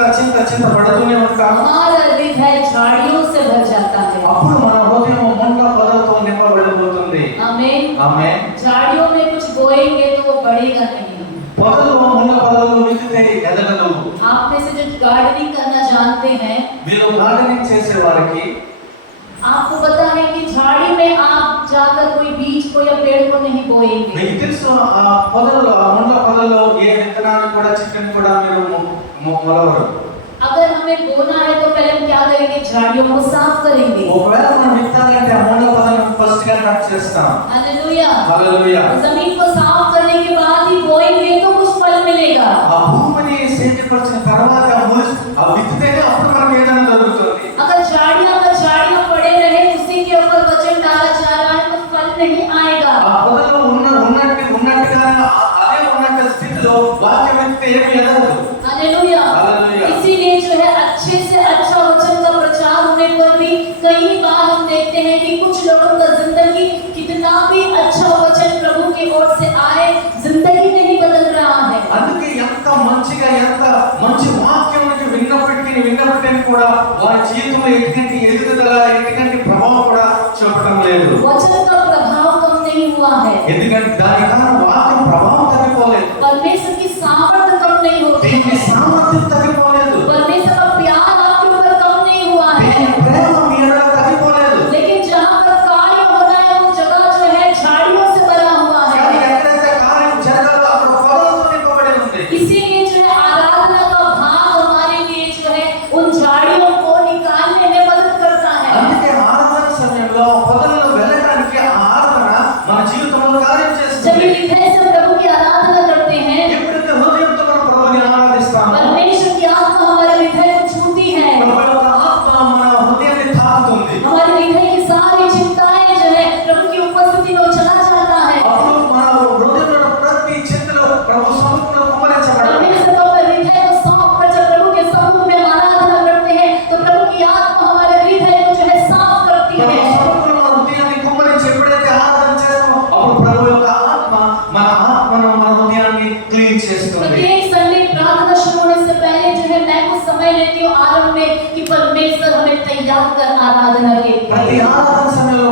పడుతూనే ఉంటాం. हमारा हृदय झाड़ियों से भर जाता है। అప్పుడు మన హృదయం మొండ పొదలతో నింపబడిపోతుంది. आमीन। ఆమేన్. झाड़ियों में कुछ बोएंगे तो वो बढ़ेगा नहीं। పొదలు మొండ పొదలు విత్తితే ఎదగదు. आप में से जो गार्डनिंग करना जानते हैं, మీరు గార్డెనింగ్ చేసే వారికి आपको पता है कि झाड़ी में आप जाकर कोई बीज को या पेड़ को नहीं बोएंगे। మీకు తెలుసు ఆ పొదలలో ఆ మొండ పొదలలో ఏ విత్తనాన్ని కూడా చిక్కని కూడా మీరు మొలవరు. अगर हमें बोना है तो पहले हम क्या करेंगे? झाड़ियों को साफ करेंगे। ఒకవేళ మనం విత్తాలంటే ఆ మొండ పొదలను ఫస్ట్ గా కట్ చేస్తాం. हालेलुया। హల్లెలూయా. जमीन को साफ करने के बाद ही बोएंगे तो कुछ फल मिलेगा। ఆ భూమిని సేద్యపరిచిన తర్వాత ఆ విత్తితేనే అప్పుడు మనకు ఏదైనా దొరుకుతుంది. अगर झाड़ियां पड़े रहे, उसी के ऊपर वचन डाला जा रहा है तो फल नहीं आएगा। ఆ పొదలో ఉన్నట్టుగా అదే ఉన్నట్టు స్థితిలో వాక్యం విత్తితే ఏమీ ఎదగదు. हालेलुया। हालेलुया। इसीलिए जो है अच्छे से अच्छा वचन का प्रचार होने पर भी कई बार हम देखते हैं कि कुछ लोगों का जिंदगी कितना भी अच्छा वचन प्रभु की ओर से आए, जिंदगी नहीं बदल रहा है। అందుకే ఎంత మంచి వాక్యం విన్నప్పటికీ కూడా వారి జీవితంలో ఎటువంటి ఎదుగుదల ఎటువంటి ప్రభావం కూడా చూపడం లేదు. वचन का प्रभाव कम नहीं हुआ है, ఎందుకంటే దాని కారణం వాక్యం ప్రభావం తగ్గిపోలేదు. परमेश्वर की सामर्थ्य कम नहीं होती దీని है, సామర్థ్యం తగ్గిపోలేదు. परमेश्वर का प्यार आपके ऊपर कम नहीं हुआ है। దీని ప్రేమ మీ ఎడల తగ్గిపోలేదు. लेकिन जहाँ पर कार्य होना है वो जगह जो है झाड़ियों से भरा हुआ కానీ है। ఎక్కడైతే కార్యం జరగాలో అక్కడ పొదలతో నింపబడి ఉంది. इसीलिए जो है आराधना का भाग हमारे लिए जो है उन झाड़ियों को निकालने में मदद करता है। అందుకే ఆరాధన సమయంలో పొదలలో వెళ్ళడానికి ఆ ఆరాధన మన జీవితంలో కార్యం जब చేస్తుంది. हृदय से प्रभु की आराधना करते हैं, ఎప్పుడైతే హృదయంతో మనం ప్రభువుని ఆరాధిస్తామో परमेश्वर की आत्मा हमारे हृदय को छूती है। ప్రభు యొక్క ఆత్మ మన హృదయాన్ని తాకుతుంది. हमारे हृदय की सारी चिंताएं जो है प्रभु की उपस्थिति में चला जाता है। అప్పుడు మన హృదయంలో ప్రతి చింతలో ప్రభు సముఖంలో కుమ్మరించబడాలి. परमेश्वर का हृदय को सौंप कर जब प्रभु के सम्मुख में आराधना करते हैं तो प्रभु की आत्मा हमारे हृदय को जो है साफ करती ప్రభు है। సముఖంలో మన హృదయాన్ని కుమ్మరించి ఎప్పుడైతే ఆరాధన చేస్తామో అప్పుడు ప్రభు యొక్క ఆత్మ మన హృదయాన్ని క్లీన్ చేస్తుంది. प्रत्येक संडे प्रार्थना शुरू होने से पहले जो है मैं कुछ समय लेती हूँ आरंभ में कि परमेश्वर हमें तैयार कर आराधना के ప్రతి लिए। ఆరాధన సమయంలో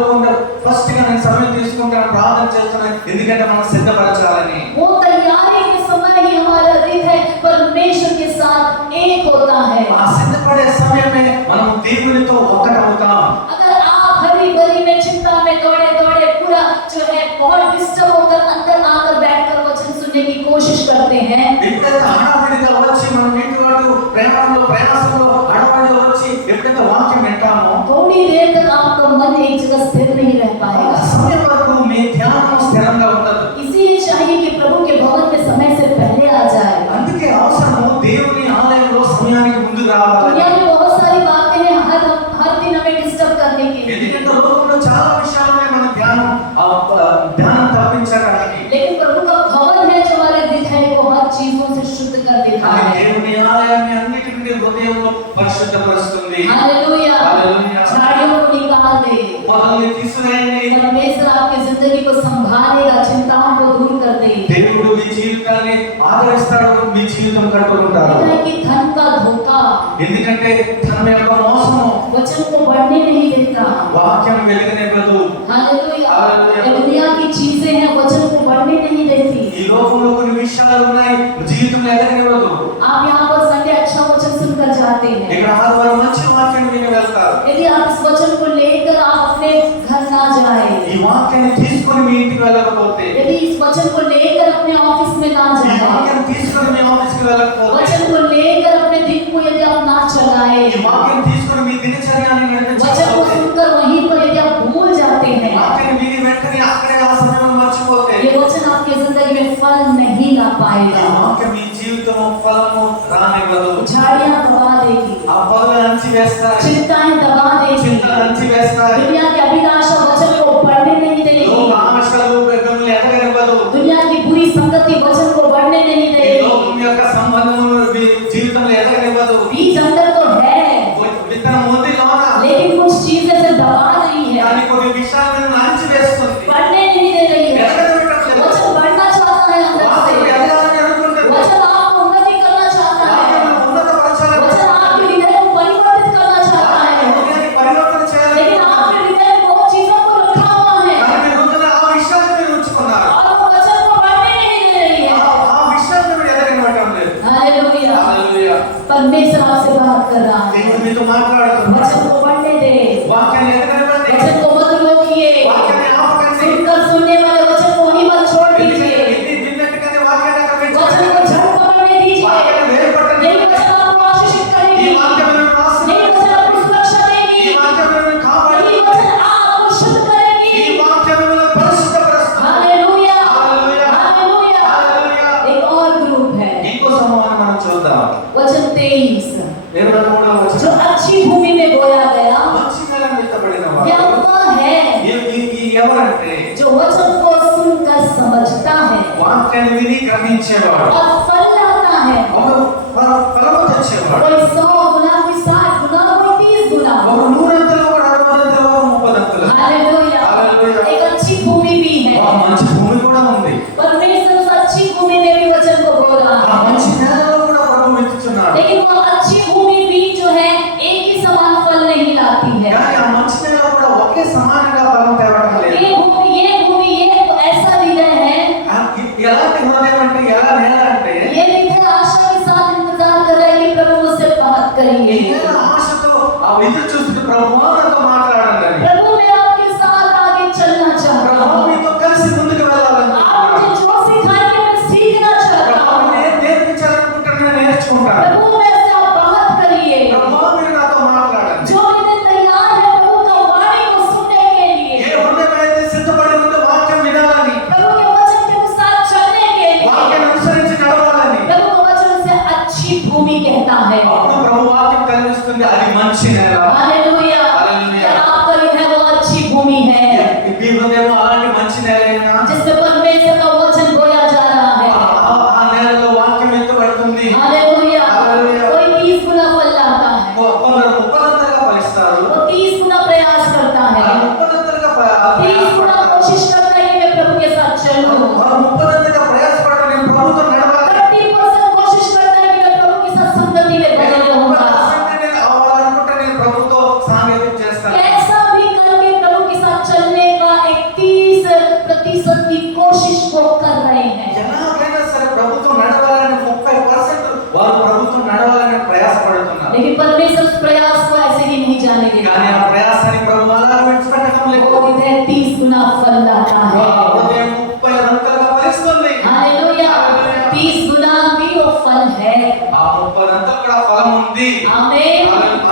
ఫస్ట్ గా నేను సమయం తీసుకుంటాను, ప్రార్థన చేస్తున్నాను, ఎందుకంటే మనం సిద్ధపరచాలని. वो तैयारी के समय ही हमारा हृदय परमेश्वर के साथ एक होता है। ఆ సిద్ధపడే సమయమే మనం దేవునితో ఒక్కటవుతాం. अगर आप हरी भरी में चिंता में दौड़े पूरा जो है बहुत डिस्टर्ब होकर अंदर आकर बैठकर वचन सुनने की कोशिश करते हैं, ఎప్పుడైతే హడావిడిగా వచ్చి మనం ఇంటి వాడు ప్రయాసంలో హడావిడిగా వచ్చి ఎప్పుడైతే వాక్యం వింటామో थोड़ी देर तक आपका मन एक जगह स्थिर नहीं रह ఆ पाएगा। సమయం వరకు మీ ధ్యానం స్థిరంగా ఉండదు. इसीलिए चाहिए कि प्रभु के भवन में समय से पहले आ जाए। అందుకే అవసరము దేవుని ఆలయంలో సమయానికి ముందు రావాలి. दुनिया में बहुत सारी बातें हैं हर दिन हमें डिस्टर्ब करने के लिए, ఎందుకంటే లోకంలో చాలా విషయాలనే మన ధ్యానం తప్పించడానికి. लेकिन प्रभु का भवन है जो हमारे हृदय को हर चीजों से शुद्ध कर देता కానీ है। దేవుని ఆలయాన్ని అన్నిటి నుండి హృదయంలో పరిశుద్ధపరుస్తుంది. हालेलुया। हालेलुया। झाड़ियों को निकाल दे। మొదలు తీసివేయండి. परमेश्वर आपकी जिंदगी को संभालेगा, चिंताओं को दूर कर दे। దేవుడు మీ జీవితాన్ని ఆదరిస్తాడు, మీ జీవితం కట్టుకుంటాడు. कहता है कि धन का धोखा ఎందుకంటే ధనం యొక్క మోసము वचन को बढ़ने नहीं देता। వాక్యం వెలుగనివ్వదు. हालेलुया। हालेलुया। ये दुनिया की चीजें हैं, वचन को बढ़ने नहीं देती। ఈ లోకంలో కొన్ని విషయాలు ఉన్నాయి, జీవితంలో ఎదగనివ్వదు. आप यहाँ पर संडे अच्छा वचन सुनकर जाते हैं, ఇక్కడ ఆదివారం మంచి వాక్యం విని వెళ్తారు. यदि आप इस वचन को लेकर आप अपने घर ना जाए, ఈ వాక్యాన్ని తీసుకొని మీ ఇంటికి వెళ్ళకపోతే, यदि इस वचन को लेकर अपने ऑफिस में ना ఈ जाए, వాక్యం తీసుకొని మీ ఆఫీస్కి వెళ్ళకపోతే, वचन को लेकर अपने दिन को यदि आप ना चलाए, ఈ వాక్యం తీసుకొని మీ దినచర్యాన్ని वचन को నడిపించకపోతే, सुनकर वहीं पर यदि आप भूल जाते हैं, వాక్యాన్ని విని వెంటనే అక్కడే ఆ సమయంలో మర్చిపోతే, ये वचन आपकी जिंदगी में फल नहीं ला ఈ पाएगा। వాక్యం మీ జీవితం ఫలము రానివ్వదు. झाड़ियां दबा देगी, ఆ పనులు అణచివేస్తాయి, चिंताएं दबा देगी, చింతలు అణచివేస్తాయి. दुनिया की अभिलाषा वचन को बढ़ने नहीं देगी, లోక ఆశలు మిమ్మల్ని ఎదగనివ్వదు. दुनिया की बुरी संगति वचन को बढ़ने नहीं ఈ देगी। లోకం యొక్క సంబంధము మీ జీవితంలో ఎదగనివ్వదు. बीज अंदर तो है, విత్తనం ఉంది లోన, लेकिन कुछ चीजें से दबा रही है। కానీ కొన్ని విషయాలు ఎవరంటే जो वचन को सुनकर समझता है వాక్యాన్ని విని గ్రహించేవాడు, और फल लाता है। ఒకడు ఫలము తెచ్చేవాడు, कोई 100 गुना, कोई 60 गुना, कोई 30 गुना। ఒకడు 100 ఒకడు 60 ఒకడు 30 हालेलुया। हालेलुया। एक अच्छी भूमि भी है। మంచి భూమి కూడా ఉంది, परमेश्वर उस अच्छी भूमि में भी वचन को बोल रहा ఆ है। మంచి నేలలో కూడా ప్రభు వెతుకుతున్నాడు. लेकिन वो अच्छी भूमि भी जो है एक ही समान फल नहीं लाती है। కానీ ఆ మంచి నేల కూడా ఒకే సమానంగా ఫలం తేవడం లేదు. ये भूमि ये ऐसा हृदय है, ఎలాంటి హృదయం అంటే ఎలా నేల అంటే ये हृदय आशा के साथ इंतजार कर रहा है कि प्रभु मुझसे बात करेंगे। ఈ నేల ఆశతో ఆ ఎదురు చూస్తూ ప్రభువా నాతో మాట్లాడాలని, प्रभु मैं आपके साथ आगे चलना चाहता ప్రభువా हूँ। మీతో కలిసి ముందుకు వెళ్ళాలని, आप मुझे जो सिखाएंगे मैं सीखना चाहता ప్రభువా हूँ। నేను నేర్పించాలనుకుంటాను, నేను నేర్చుకుంటాను. प्रभु मेरे से आप बात करिए। ప్రభువా మీరు నాతో మాట్లాడండి. जो हृदय तैयार है प्रभु का वाणी को सुनने के लिए, ఏ హృదయం అయితే సిద్ధపడి ఉందో వాక్యం వినాలని, प्रभु के वचन के अनुसार चलने के लिए, వాక్యాన్ని అనుసరించి నడవాలని, प्रभु का वचन से अच्छी भूमि कहता है। అప్పుడు ప్రభు వాక్యం కలిగిస్తుంది, అది మంచి నేల. हालेलुया। हालेलुया। क्या आपका हृदय वो अच्छी भूमि है మీ హృదయం అలాంటి మంచి నేలైనా जिसमें परमेश्वर का वचन बोला जा रहा है। ఆ నేలలో వాక్యం ఎత్తబడుతుంది. हालेलुया। हालेलुया। कोई 30 गुना फल लाता है, కొందరు ముప్పదంతలుగా ఫలిస్తారు, वो 30 गुना प्रयास करता है, 30 गुना कोशिश करता है कि मैं प्रभु के साथ चलूं, 30 ప్రయాసపడి నేను ప్రభుతో నడవాలి, 30% कोशिश करता है कि मैं प्रभु के साथ संगति में बने रहूंगा। నేను అవ్వాలనుకుంటే నేను ప్రభుతో సాంగత్యం చేస్తాను. कैसा भी करके प्रभु के साथ चलने का 31% की कोशिश वो कर रहे हैं। ఎలాగైనా సరే ప్రభుతో నడవాలని 30% వారు ప్రభుతో నడవాలని ప్రయాసపడుతున్నారు. लेकिन परमेश्वर उस प्रयास को ऐसे ही नहीं जाने కానీ देता। ఆ ప్రయాసాన్ని ప్రభు అలా విడిచిపెట్టడం లేదు. वो हृदय 30 गुना फल लाता है। హృదయం 30 రంతలుగా ఫలిస్తుంది. हालेलुया। 30 गुना भी वो फल है। ఆ 30 రంతలు కూడా ఫలం ఉంది. आमीन।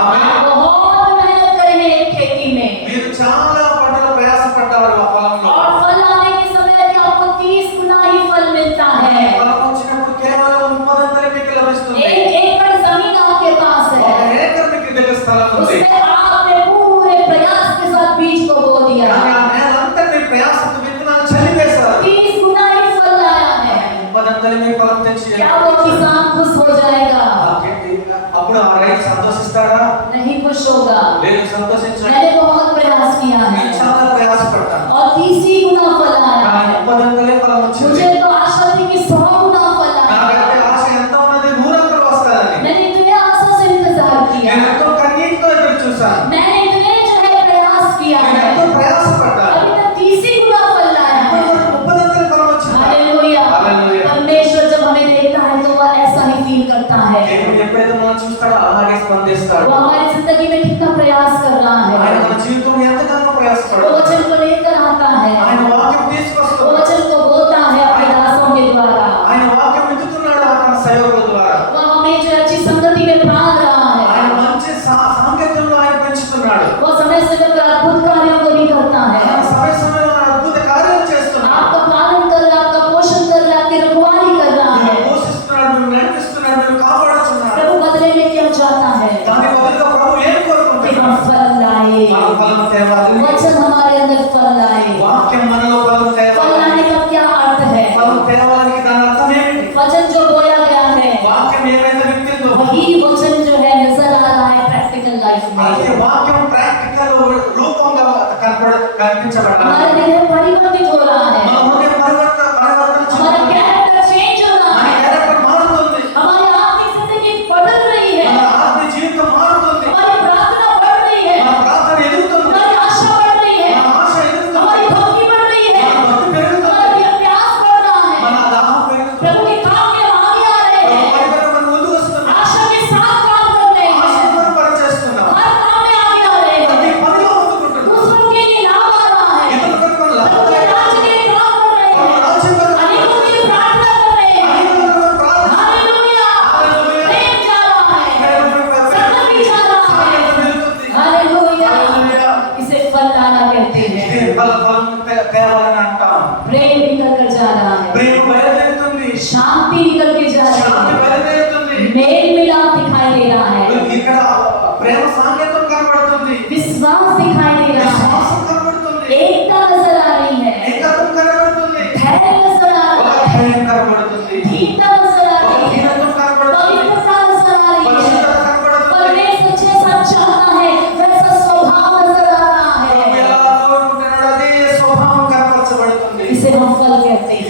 आमीन। आप बहुत मेहनत करेंगे खेती में మీరు చాలా పంటలు ప్రయాసపడ్డారు ఆ పొలంలో. और फल लाने के समय यदि आपको 30 गुना ही फल मिलता है। ఫలం వచ్చినప్పుడు కేవలం 30 రంతలే మీకు లభిస్తుంది. 1 एकड़ जमीन आपके पास ఒక है, ఏకర్ మీకు దగ్గర స్థలం ఉంది. उसमें आपने पूरे प्रयास के साथ बीज को बो दिया, కానీ ఆ నేలంతా మీ ప్రయాసంతో విత్తనాలు చల్లివేశారు. 30 गुना ही फल लाया है। 30 రంతలే మీకు ఫలం తెచ్చి क्या वो किसान खुश हो जाएगा? అప్పుడు ఆ రైతు సంతోషిస్తాడా? नहीं खुश होगा। లేదు, సంతోషించడు. मैंने बहुत प्रयास किया है నేను చాలా ప్రయాసపడ్డాను, और 30 गुना फल आया కానీ है। 30 రంతలే ఫలం వచ్చింది. मुझे तो आशा थी कि 100 गुना फल నాకైతే आएगा। ఆశ ఎంత ఉన్నది, 100 రంతలు వస్తాయని. मैंने इतने आशा से इंतजार किया, నేను ఎంతో కన్నీటితో ఎదురు చూశాను, मैंने इतने जो है प्रयास किया నేను है, ఎంతో ప్రయాసపడ్డాను. अभी तक 30 गुना फल लाया ఇప్పుడు है। మనకు 30 రంతల ఫలం వచ్చింది. हालेलुया। हालेलुया। परमेश्वर जब हमें देखता है तो वह ऐसा ही फील करता है। దేవుడు ఎప్పుడైతే మనం చూస్తాడో అలాగే స్పందిస్తాడు. वो हमारी जिंदगी में कितना प्रयास कर रहा ఆయన है, మన జీవితంలో ఎంతగానో वो ప్రయాసపడతాడు. वचन को लेकर आता है, ఆయన వాక్యం वो తీసుకొస్తాడు, वचन को बोलता है अपने दासों के द्वारा, ఆయన వాక్యం వింటున్నాడు తన సేవకుల ద్వారా. वो हमें जो अच्छी संगति में पाल रहा ఆయన है, మంచి సాంకేతంలో ఆయన పెంచుతున్నాడు. वो समय समय पर अद्भुत कार्यों को भी करता ఆయన है, సమయ సమయంలో ఆయన అద్భుత కార్యాలు చేస్తున్నాడు. आपका पालन कर रहा है, आपका पोषण कर रहा है, आपकी रखवाली कर रहा మీరు है। పోషిస్తున్నాడు, మీరు నడిపిస్తున్నాడు, మీరు కాపాడుతున్నాడు. प्रभु बदले में क्या चाहता है దాని బదులుగా ప్రభు ఏం कि కోరుకుంటున్నాడు? हम फल लाए, మన ఫలం తేవాలి. वचन हमारे अंदर फल लाए। వాక్యం మనలో ఫలం फल తేవాలి. लाने का क्या अर्थ है? ఫలం తేవాలని దాని అర్థం ఏమిటి? वचन जो बोला गया है వాక్యం ఏమైతే విత్తిందో वही वचन जो है नजर आ रहा है प्रैक्टिकल लाइफ అదే में। వాక్యం ప్రాక్టికల్ రూపంగా కనిపించబడాలి. हमारे हृदय परिवर्तित हो रहा है, మన హృదయ పరివర్తన हमारा చెందుతుంది. कैरेक्टर चेंज हो रहा మన है, క్యారెక్టర్ మారుతుంది, हमारी आत्मिक जिंदगी बदल रही है, మన ఆత్మ జీవితం మారుతుంది, हमारी प्रार्थना बढ़ रही है, మన ప్రార్థన ఎదుగుతుంది, हमारी आशा बढ़ रही है, మన ఆశ ఎదుగుతుంది, हमारी भक्ति बढ़ रही है, మన భక్తి పెరుగుతుంది, हमारा प्यास बढ़ रहा మన है, దాహం పెరుగుతుంది. प्रभु के काम में हम आगे आ रहे ప్రభు हैं, పరివర్తన మన ముందుకు వస్తుంది. आशा के साथ काम कर रहे हैं, ఆశతో మనం పనిచేస్తున్నాం. हर काम में आगे आ रहे ప్రతి हैं, పనిలో ముందుకుంటున్నాం. दूसरों के लिए लाभ आ रहा है, ఇతరుల కొరకు మనం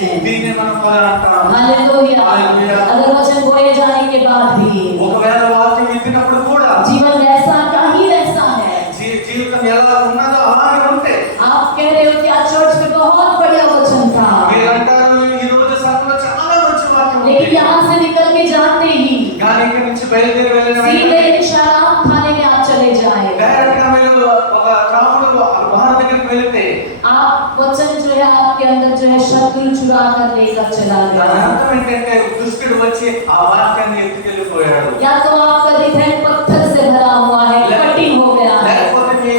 हैं। దీన్నే మనం ఫలం అంటాం. हालेलुया। हालेलुया। अगर वचन बोए जाने के बाद भी ఒకవేళ వాక్యం విత్తినప్పుడు కూడా जीवन वैसा का ही वैसा है। జీవితం ఎలా ఉన్నదో అలాగే ఉంటే आप कह रहे हो कि आज चर्च में बहुत बढ़िया वचन था, మీరంటారు ఈ రోజు సంఘంలో చాలా మంచి వాక్యం ఉంది. लेकिन यहाँ से निकल के जाते ही కానీ ఇక్కడి నుంచి బయలుదేరి వెళ్ళిన सीधे शराब खाने में आप चले जाए। డైరెక్ట్ గా మీరు ఒక రాముడు వాహన దగ్గరికి వెళ్తే आप वचन जो है आपके अंदर जो है शत्रु चुरा कर लेकर चला దాని गया। అర్థం ఏంటంటే దుష్టుడు వచ్చి ఆ వాక్యాన్ని ఎత్తుకెళ్ళిపోయాడు. या तो आपका हृदय पत्थर से भरा हुआ है, कठिन हो गया है। లేకపోతే మీ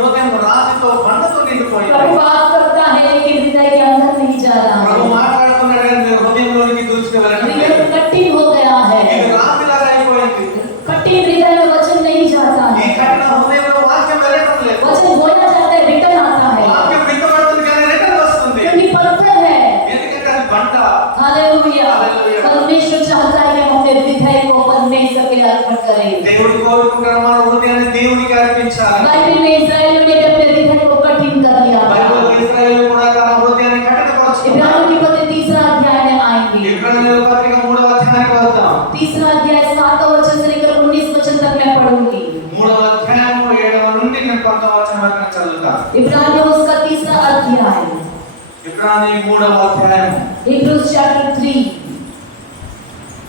హృదయం రాతితో బండతో నిండిపోయింది. प्रभु बात करता है लेकिन हृदय के अंदर नहीं जा रहा ప్రభు है। మాట్లాడుతున్నాడు కానీ మీ హృదయంలోనికి దూసుకువెళ్ళడం हृदय లేదు. कठिन हो गया है, ఇది రాతిలాగా అయిపోయింది. कठिन हृदय में वचन नहीं जाता ఈ है। కఠిన హృదయంలో వాక్యం వెళ్ళడం లేదు. वचन बोला जाता है, रिटर्न आता है, వాక్యం విత్తబడుతుంది కానీ రిటర్న్ వస్తుంది. क्योंकि पत्थर है। ఎందుకంటే అది బండ. हालेलुया। हालेलुया। परमेश्वर चाहता है कि हम अपने हृदय को परमेश्वर के लिए अर्पण करें। దేవుడు కోరుకుంటున్న మన హృదయాన్ని దేవునికి అర్పించాలి. बाइबल में इस्राएल ने भी अपने हृदय को कठिन कर दिया था। బైబిల్ ఇశ్రాయేలు కూడా తన హృదయాన్ని కఠినపరుచుకున్నాడు. इब्रानियों की पत्री 3 अध्याय में आएंगे। ఇబ్రానీయుల పత్రిక 3వ అధ్యాయానికి వెళ్దాం. 3 अध्याय 7 वचन से लेकर 19 वचन तक मैं पढ़ूंगी। 3వ అధ్యాయం 7వ నుండి నేను 19వ వచనం వరకు చదువుతాను. इब्रानियों उसका 3 अध्याय, ఇబ్రానీ 3వ అధ్యాయం Hebrews chapter 3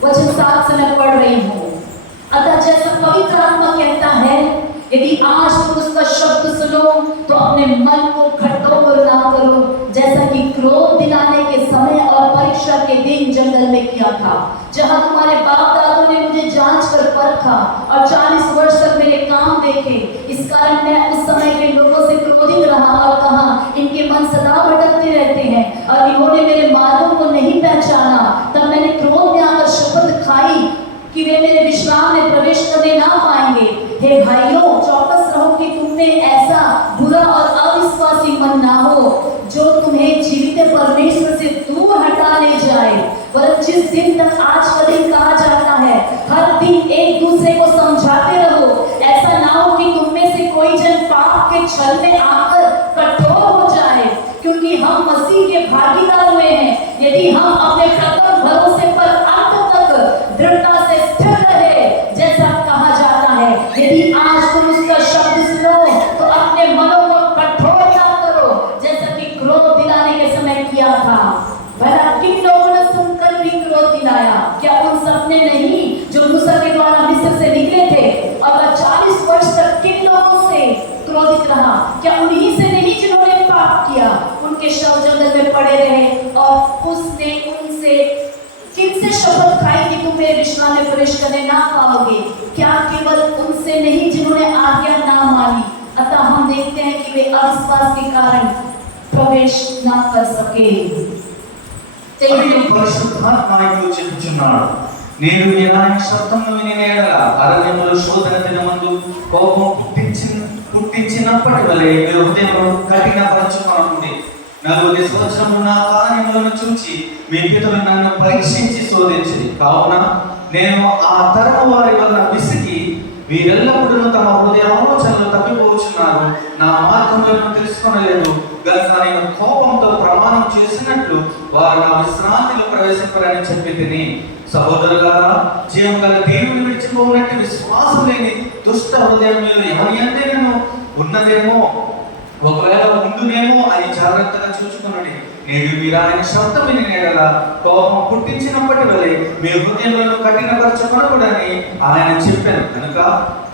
वचन 7 से मैं पढ़ रही हूँ। अतः जैसा पवित्र आत्मा कहता है, यदि आज तुम उसका शब्द सुनो तो अपने मन को खट्टोपन ना करो, जैसा कि क्रोध दिलाने के समय और परीक्षा के दिन जंगल में किया था, जहाँ तुम्हारे बाप दादों ने मुझे जांच कर परखा और 40 वर्ष तक मेरे काम देखे। इस कारण मैं उस समय के लोगों से क्रोधित रहा और कहा, इनके मन सदा भटकते रहते हैं और इन्होंने मेरे मार्गों को नहीं पहचाना। तब मैंने क्रोध में आकर शपथ खाई कि वे मेरे विश्राम में प्रवेश करने ना पाएंगे। हे भाइयों, चौकस रहो कि तुम में ऐसा बुरा और अविश्वासी मन ना हो जो तुम्हें जीवित परमेश्वर से दूर हटा ले जाए। वरन जिस दिन तक आज का दिन कहा जाता है, हर दिन एक दूसरे को समझाते रहो, ऐसा ना हो कि तुम में से कोई जन पाप के छल में आकर कठोर हो जाए, क्योंकि हम मसीह के भागीदार हुए हैं। यदि हम अपने प्रथम भरोसे पर अंत तक दृढ़ता से स्थिर रहे, जैसा कहा जाता है, यदि आज तुम उसका शब्द सुनो तो अपने मनों को कठोर ना करो, जैसा कि क्रोध दिलाने के समय किया था। भला किन लोगों ने सुनकर भी क्रोध दिलाया? क्या उन सब ने नहीं जो मूसा के द्वारा मिस्र से निकले थे? और 40 वर्ष तक किन लोगों से क्रोधित रहा? क्या उन्हीं से नहीं जिन्होंने पाप किया? उनके शव जंगल में पड़े रहे और उसने उनसे किनसे शपथ खाई कि तुम मेरे विश्राम में प्रवेश करने ना पाओगे? क्या केवल उनसे नहीं जिन्होंने आज्ञा ना मानी? अतः हम देखते हैं कि वे अविश्वास के कारण प्रवेश ना कर सके। మరియు పరిశుద్ధాత్మ చెప్పుచున్నాడు, నేను ఆయన శబ్దము వినిన ఎడల అరణ్యములో శోధన దినమందు కోపం పుట్టించినప్పటి వలె మీ హృదయమును కఠినపరచుకొనకుండి. 40 సంవత్సరములు నా కార్యములను చూచి మీ పితరులు నన్ను పరీక్షించి శోధించిరి. కావున నేను ఆ తరము వారి వలన విసిగి వీరెల్లప్పుడూ తమ హృదయ ఆలోచనలు తప్పిపోచున్నారు, నా మార్గములను తెలుసుకొనలేదు గనుక నేను కోపంతో ప్రమాణం చేసినట్లు వారు నా విశ్రాంతిలో ప్రవేశింపరని చెప్పి తిని. సహోదరులారా, జీవం గల దేవుని విడిచిపోనట్టు విశ్వాసం లేని దుష్ట హృదయం మీరు ఎవరి అందేనను ఉన్నదేమో, ఒకవేళ ఉండునేమో అని జాగ్రత్తగా చూచుకునండి. నేడు మీరు ఆయన శబ్దం విని ఎడల కోపం పుట్టించినప్పటి వలె మీ హృదయములను కఠినపరచుకొనకూడని ఆయన చెప్పాను. కనుక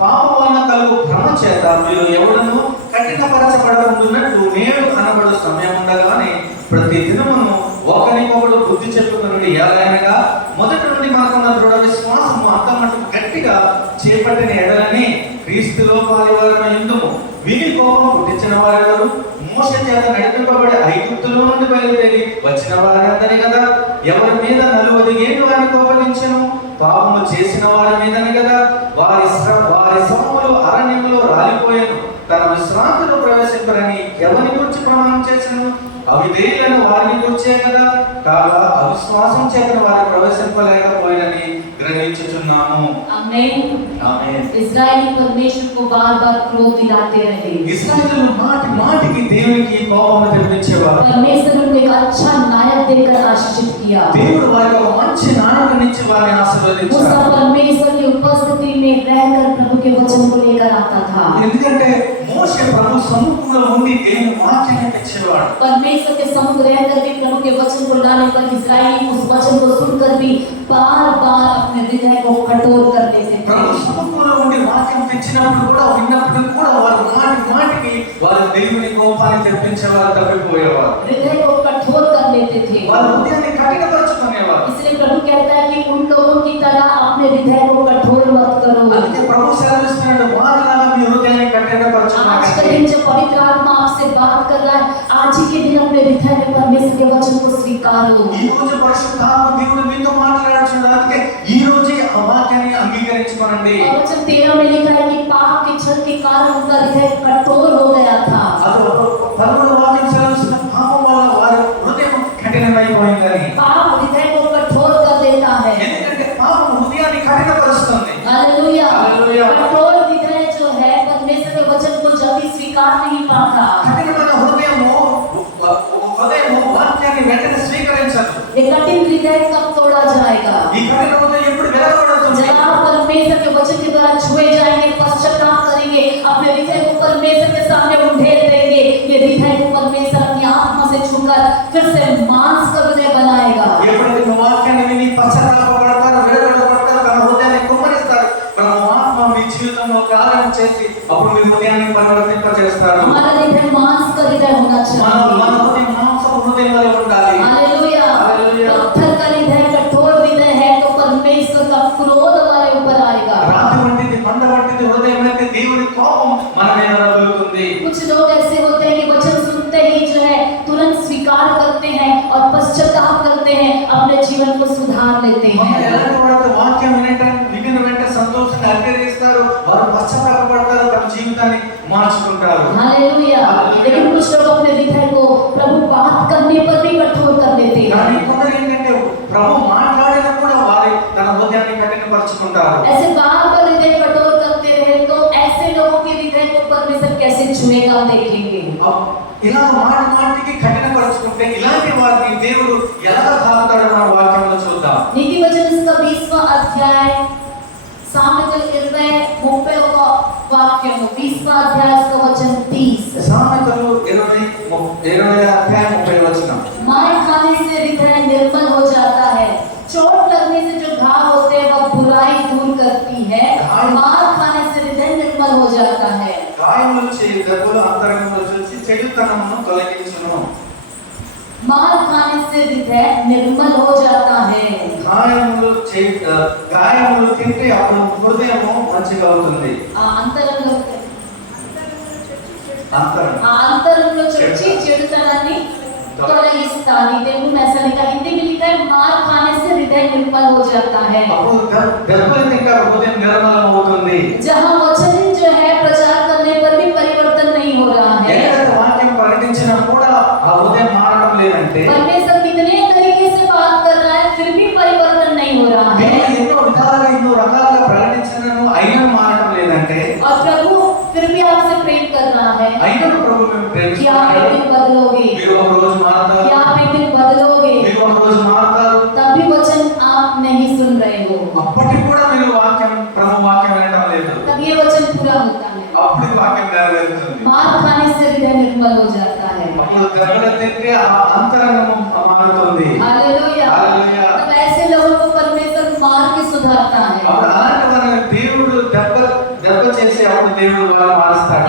పాపం వలన కలుగు భ్రమ చేత మీరు ఎవడను కఠినపరచబడకుండానట్లు నేడు కనబడు సమయం ఉండగానే ప్రతి దినమును ఒకరికొకడు బుద్ధి చెప్పుకుని, ఎలాగనగా మొదటి నుండి మాకున్న దృఢ విశ్వాసము అంతమట్టుకు గట్టిగా చేపట్టిన ఎడలని క్రీస్తులో పాలివారమై ఉందుము. వీరి కోపం పుట్టించిన వారెవరు? మోషే చేత నడిపింపబడి ఐగుప్తులో నుండి బయలుదేరి వచ్చిన వారందరి కదా. ఎవరి మీద 40 ఏళ్ళు వారిని కోపగించెను? పాపము చేసిన వారి మీదని కదా. వారి శవములు అరణ్యములో రాలిపోయాను. తన విశ్రాంతిలో ప్రవేశింపరని ఎవరి గురించి ప్రమాణం చేశాను? అవిధేయులను వారిని గురించే కదా. కాగా అవిశ్వాసం చేత వారు ప్రవేశింపలేకపోయినని గ్రహించుచున్నాము. आमीन। ఆమేన్. इस्राएली परमेश्वर को बार-बार क्रोध दिलाते रहे। ఇశ్రాయేలు మాటి మాటికి దేవునికి కోపం తెప్పించేవారు. परमेश्वर उनको एक अच्छा नायक देकर आशीषित किया। దేవుడు వారికి ఒక మంచి నాయకుని ఇచ్చి వారిని मूसा ఆశీర్వదించాడు. परमेश्वर की उपस्थिति में रहकर प्रभु के वचन को लेकर आता था। ఎందుకంటే మోషే ప్రభు సముఖంలో ఉండి దేవుని వాక్యాన్ని తెచ్చేవాడు. परमेश्वर के समुख रहकर भी प्रभु के वचन को लाने पर इस्राएली उस वचन को सुनकर भी बार-बार अपने हृदय को कठोर कर देते थे। ప్రభు సముఖంలో ఉండి వాక్యం తెచ్చినప్పుడు కూడా విన్నప్పుడు కూడా వారు మాటి మాటికి వారు దేవుని కోపాన్ని తెప్పించేవారు, తప్పిపోయేవారు. हृदय को कठोर कर लेते थे। వారు హృదయాన్ని కఠినపరుచుకునేవారు. इसलिए प्रभु कहता है कि उन लोगों की तरह अपने हृदय को कठोर मत करो। అందుకే ప్రభు సెలవిస్తున్నాడు, వారిలాగా మీ హృదయాన్ని आज का కఠినపరచుకోకండి. दिन जब पवित्र आत्मा आपसे बात कर रहा है, आज ही के दिन अपने हृदय में परमेश्वर के वचन को स्वीकारो। ఈ రోజు పరిశుద్ధాత్మ దేవుడు మీతో మాట్లాడుచున్నాడు. అందుకే ఈ రోజే ఆ వాక్యాన్ని అంగీకరించుకోనండి. और वचन 13 में लिखा है कि पाप के छल के कारण उनका हृदय कठोर हो गया था। అది పదమూడవ వాక్యం సెలవిస్తున్న పాపం వల్ల వారి హృదయం కఠినమైపోయిందని. पाप हृदय को कठोर कर देता है। ఎందుకంటే పాపం హృదయాన్ని కఠినపరుస్తుంది. हालेलुया। हालेलुया। कठोर हृदय जो है परमेश्वर के वचन को जल्दी स्वीकार नहीं पाता। కఠినమైన హృదయము వాక్యాన్ని వెంటనే స్వీకరించదు. ये कठिन हृदय कब तोड़ा जाएगा? ఈ కఠిన హృదయం ఎప్పుడు వెలగబడుతుంది? जब आप परमेश्वर के वचन के द्वारा छुए जाएंगे, पश्चाताप करेंगे, अपने हृदय को परमेश्वर के सामने उंडेल देंगे, ये हृदय को परमेश्वर अपनी आत्मा से छूकर फिर से मांस का हृदय बनाएगा। ఎప్పుడైతే మీ వాక్యాన్ని విని పశ్చాత్తాపపడతారో, వెలగబడతారో, తన హృదయాన్ని కుమ్మరిస్తారు, తన ఆత్మ మీ జీవితంలో కార్యం చేసి అప్పుడు మీ హృదయాన్ని పరివర్తింపజేస్తాడు. हमारा हृदय मांस का हृदय होना మన चाहिए। హృదయం మాంసపు హృదయం వలె ఉండాలి. हालेलुया। हालेलुया। पत्थर का हृदय, कठोर हृदय है तो परमेश्वर का क्रोध हमारे ऊपर आएगा। రాతి వంటిది, బండ వంటిది హృదయం అయితే దేవుని కోపం మన మీద రగులుతుంది. कुछ लोग ऐसे होते हैं कि वचन सुनते ही जो है तुरंत स्वीकार करते हैं और पश्चाताप करते हैं, अपने जीवन को सुधार लेते కొందరు हैं। ఎలాంటి వారు వాక్యం వినిన వెంటనే సంతోషంగా అంగీకరిస్తారు, వారు పశ్చాత్తాపపడతారు, తమ జీవితాన్ని మార్చుకుంటారు. हालेलुया। लेकिन कुछ लोग अपने हृदय को प्रभु बात करने पर भी कठोर कर देते కానీ हैं। కొందరు ఏంటంటే ప్రభు మాట్లాడినా కూడా వారి తన హృదయాన్ని కఠినపరుచుకుంటారు. ऐसे बार-बार हृदय कठोर करते रहे तो ऐसे लोगों के हृदय को परमेश्वर कैसे छुएगा देखेंगे। ఇలా మాటి మాటికి కఠినపరుచుకుంటే ఇలాంటి వారిని దేవుడు ఎలా తాకుతాడో మన వాక్యంలో చూద్దాం. नीति वचन इसका 20वां अध्याय सामवेद 20:30 का वाक्य, 20वां अध्याय इसका वचन 30। సామెతలు 20 అధ్యాయం 30 వచనం. मार खाने से हृदय निर्मल हो जाता है, चोट लगने से जो घाव होते हैं वह बुराई दूर करती है, मार खाने से हृदय निर्मल हो जाता है। గాయములు చేయు దెబ్బలు అంతరంగంలో చూసి చెడుతనమును తొలగించును. मार खाने से हृदय निर्मल हो जाता है। గాయములు తింటే అప్పుడు హృదయము మంచిగా అవుతుంది. అంతరంగంలో చొచ్చి చెడుతనాన్ని తొలగిస్తాది। తెలుగు में ऐसा लिखा, हिंदी में लिखा है मार खाने से हृदय निर्मल हो जाता है। అప్పుడు దెబ్బలు తింటే హృదయం నిర్మలం అవుతుంది. जहाँ वचन जो है प्रचार करने पर भी परिवर्तन नहीं हो रहा है। ఎక్కడైతే వాక్యం ప్రకటించినా కూడా ఆ హృదయం మారడం లేదంటే, परमेश्वर कितने तरीके से बात कर रहा है फिर भी परिवर्तन नहीं हो रहा है। దేవుడు ఎన్నో విధాలుగా ఎన్నో రకాలుగా ప్రకటించినను అయినా మారడం లేదంటే, और प्रभु फिर भी आपसे प्रेम कर रहा है అయినా ప్రభు మేము कि आप एक ప్రేమిస్తున్నాడు. दिन बदलोगे, మీరు ఒక రోజు మారతారు, कि आप एक दिन बदलोगे। మీరు ఒక రోజు మారతారు. तभी वचन आप नहीं सुन रहे हो, అప్పటికి కూడా మీరు ప్రభు వాక్యం వినడం లేదు. तब ये वचन पूरा होता है। అప్పుడు వాక్యం నెరవేరుతుంది. मार खाने से हृदय निर्मल हो जाता है। అప్పుడు దెబ్బలు తింటే ఆ అంతరంగం మారుతుంది. हालेलुया। हालेलुया। तब ऐसे लोगों को परमेश्वर मार के सुधारता है। అప్పుడు అలాంటి వారిని దేవుడు దెబ్బ చేసి అప్పుడు దేవుడు వారిని మారుస్తాడు.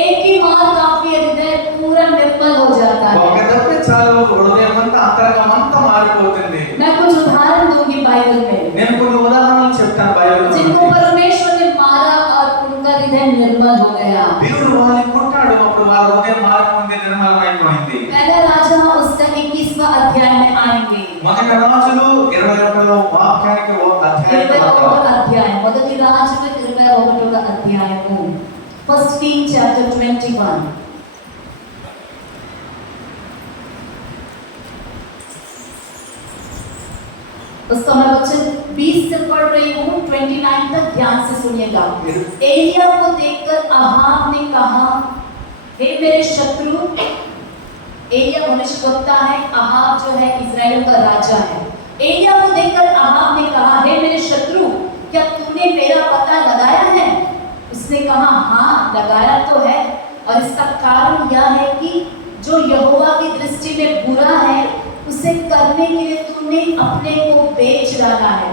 एक ही मार काफी है, हृदय पूरा निर्मल हो जाता है। ఒక దెబ్బ చాలు, హృదయం అంతా అంతరంగం అంతా మారిపోతుంది. मैं कुछ उदाहरण दूंगी बाइबल में, నేను కొన్ని ఉదాహరణలు చెప్తాను బైబిల్ जिनको परमेश्वर ने मारा और उनका हृदय निर्मल हो गया। దేవుడు వారిని కొట్టాడు, అప్పుడు వారి హృదయం మారకుండా నిర్మలమైపోయింది. पहला राजा उसका 21वां अध्याय में आएंगे। మొదటి రాజులు 21వ వాక్యానికి अध्याय మొదటి రాజులు 21వ అధ్యాయము, ఫస్ట్ కింగ్ చాప్టర్ 21। उसका मैं वचन 20 से पढ़ रही हूँ, 29 तक ध्यान से सुनिएगा। एलिया को देखकर अहाब ने कहा, हे मेरे शत्रु एलिया भविष्यवक्ता है, अहाब जो है इस्राएल का राजा है। एलिया को देखकर अहाब ने कहा, हे मेरे शत्रु, क्या तूने मेरा पता लगाया है? उसने कहा, हाँ लगाया तो है, और इसका कारण यह है कि जो यहोवा की दृष्टि में बुरा है उसे करने के लिए तूने अपने को बेच डाला है।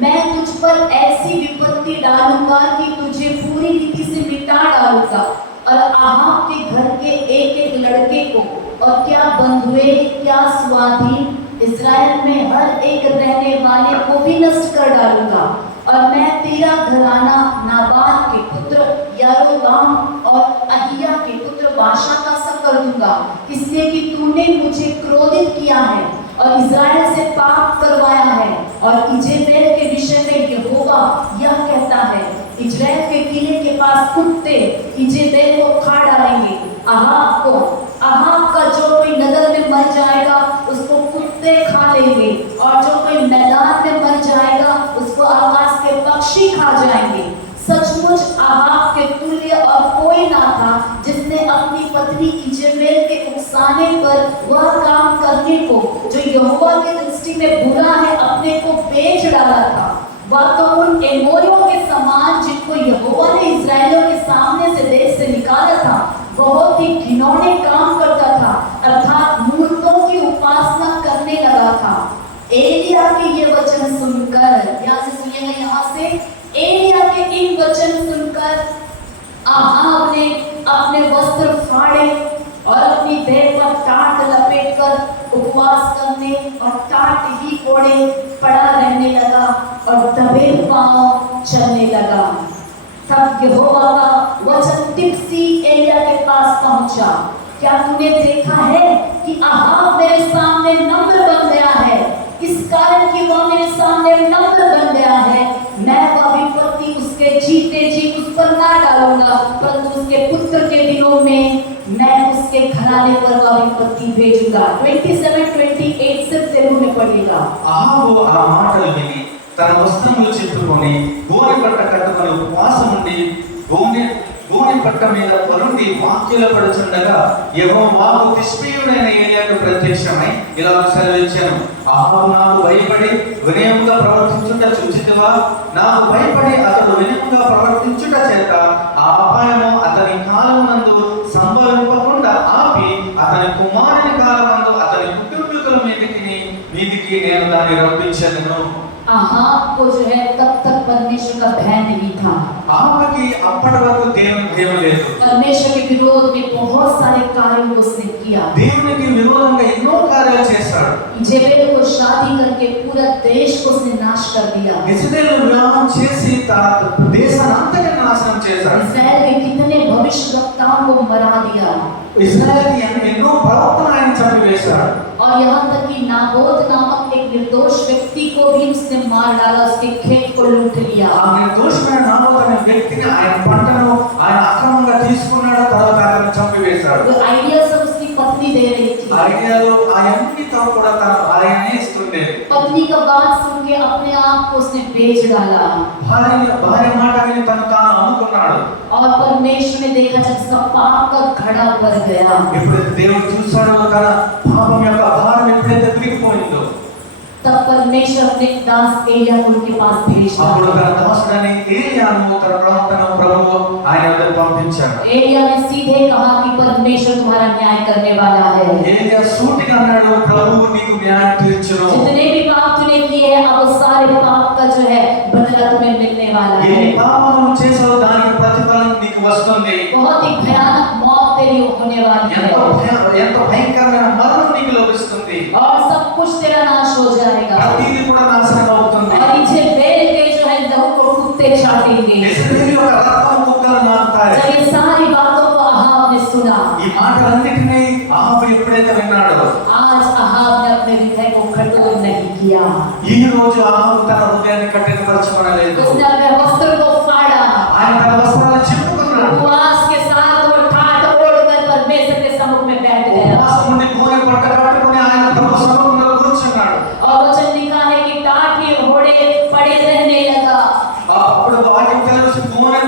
मैं तुझ पर ऐसी विपत्ति डालूंगा कि तुझे पूरी रीति से मिटा डालूंगा, और अहाब के घर के एक एक लड़के को, और क्या बंधुए क्या स्वाधीन, इस्राएल में हर एक रहने वाले को भी नष्ट कर डालूंगा। और मैं तेरा घराना नाबाल के पुत्र यारोबाम और अहिया के पुत्र बाशा का सा कर दूंगा, इसलिए कि तूने मुझे क्रोधित किया है और इस्राएल से पाप करवाया है। और इजेबेल के विषय में यहोवा यह कहता है, इस्राएल के किले के पास कुत्ते इजेबेल को खा डालेंगे। अहाब का जो कोई नगर में मर जाएगा उसको कुत्ते खा लेंगे, और जो कोई मैदान में मर जाएगा उसको आकाश के पक्षी खा जाएंगे। सचमुच अहाब के तुल्य और कोई ना था जिसने अपनी पत्नी इजेबेल के उकसाने पर वह काम करने को जो यहोवा की दृष्टि में बुरा है अपने को बेच डाला था। वह तो उन एमोरियों के समान जिनको यहोवा ने इस्राएलियों के सामने से देश से निकाला था बहुत ही घिनौने काम करता था, अर्थात मूर्तों की उपासना करने लगा था। एलिया के ये वचन सुनकर, यहाँ से सुनिएगा, यहाँ से एलिया के इन वचन सुनकर अहाब ने अपने वस्त्र फाड़े और अपनी देह पर टाट लपेटकर उपवास करने और टाट ही ओढ़े पड़ा रहने लगा और दबे पांव चलने लगा। तब यहोवा का वचन तिप्सी एलिया के पास पहुंचा, क्या तूने देखा है कि अहाब मेरे सामने नम्र बन गया है? इस कारण कि वह मेरे सामने नम्र बन गया है, मैं वह विपत्ति उसके जीते जी उस पर ना डालूंगा, परंतु उसके पुत्र के दिनों में मैं उसके घराने पर वह विपत्ति भेजूंगा। 27-28 सिर्फ तेलुगु में पढ़ेगा। అహాబు ఆ మాటలు విని తన వస్త్రములు చింపుకొని గోనె పట్ట కట్టుకొని ఉపవాసం ఉండి గోనె పట్ట మీద పరుండి వాక్యలు పడుచుండగా యెహోవా వాక్కు తిష్బీయుడైన ఏలియాకు ప్రత్యక్షమై ఇలా సెలవిచ్చాను, అహాబు నాకు భయపడి వినయముగా ప్రవర్తించుట చూచితివా? నాకు భయపడి అతడు వినయముగా ప్రవర్తించుట చేత ఆ అపాయము అతని కాలమునందు సంభవింపకుండా ఆపి అతని కుమారుని కాలమందు అతని కుటుంబీకుల మీదికి నేను దాన్ని రప్పించెదను। अहाब को जो है तब तक परमेश्वर का भय नहीं था। ఆమెకి అప్పటి వరకు దేవుని భయం లేదు। परमेश्वर के विरोध में बहुत सारे कार्यों को उसने किया। దేవునికి విరోధంగా ఎన్నో కార్యాలు చేశాడు। इजेबेल को शादी करके पूरा देश को उसने नाश कर दिया। ఇజ్రాయేలు వివాహం చేసి తన దేశాన్ని అంతటా నాశనం చేశాడు। इस्राएल के कितने भविष्यवक्ताओं को मरा दिया। ఇజ్రాయేల్ ఎన్నో ప్రవక్తలను ఆయన చంపివేశాడు। और यहाँ तक कि नाबोत नामक एक निर्दोष व्यक्ति को भी उसने मार डाला, उसके खेत को लूट लिया। ఆ నిర్దోషమైన నాబోతు అనే వ్యక్తిని ఆయన పంటను ఆయన అక్రమంగా తీసుకున్నాడు, తర్వాత అతను చంపివేశాడు। वो आइडिया सब उसकी पत्नी दे रही थी। ఐడియాలో ఆ అన్నిటితో కూడా తన భార్యనే ఇస్తుండేది। पत्नी का बात सुन के अपने आप को उसने बेच डाला। భార్య మాట విని తను తాను అమ్ముకున్నాడు। और परमेश्वर ने देखा जब उसका पाप का घड़ा भर गया। ఎప్పుడైతే దేవుడు చూశాడో తన పాపం యొక్క భారం ఎప్పుడైతే తిరిగిపోయిందో तब परमेश्वर अपने दास एलिया को उनके पास भेजा। అప్పుడు తన దాసుడని ఏలియాను తన ప్రవక్తను ప్రభువు ఆయన వద్దకు పంపించాడు। एलिया ने सीधे कहा कि परमेश्वर तुम्हारा न्याय करने वाला है। ఏలియా సూటిగా అన్నాడు, ప్రభువు నీకు న్యాయం తీర్చును। जितने भी पाप तूने किए हैं अब सारे पाप का जो है बदला तुम्हें मिलने वाला है। ఏ పాపము చేసావో దానికి ప్రతిఫలం నీకు వస్తుంది। बहुत ही भयानक मौत तेरी होने वाली है ఎంతో భయంకరమైన మరణం నీకు లభిస్తుంది। और सब कुछ तेरा नाश हो जाएगा। ప్రతిదీ కూడా నాశనం అవుతుంది। और इजेबेल के जो है लहू को कुत्ते चाटेंगे। ఇశ్రాయేలు యొక్క రక్తం కుక్కలు నాకుతాయి। जब ये सारी बातों को अहाब ने सुना, ఈ మాటలన్నిటినీ అహాబు ఎప్పుడైతే విన్నాడో आज अहाब ने अपने हृदय को कठोर नहीं किया। ఈ రోజు అహాబు తన హృదయాన్ని కఠినపరచుకోలేదు। उसने अपने वस्त्र को फाड़ा, ఆయన తన వస్త్రాలు చింపుకున్నాడు। उपवास के साथ वो ठाट ओढ़कर परमेश्वर के सम्मुख में बैठ गया। ఉపవాసం ఉండి గోనె పట్ట కట్టుకొని ఆయన ప్రభు సముఖంలో కూర్చున్నాడు। और वचन लिखा है कि टाट ही ओढ़े पड़े रहने लगा। అప్పుడు వాక్యం తెలుసు, గోనె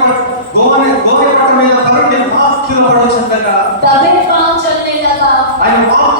పట్ట మీద పరుండి వాక్యలు పడుచుండగా दबे पांव चलने लगा। ఆయన వాక్యం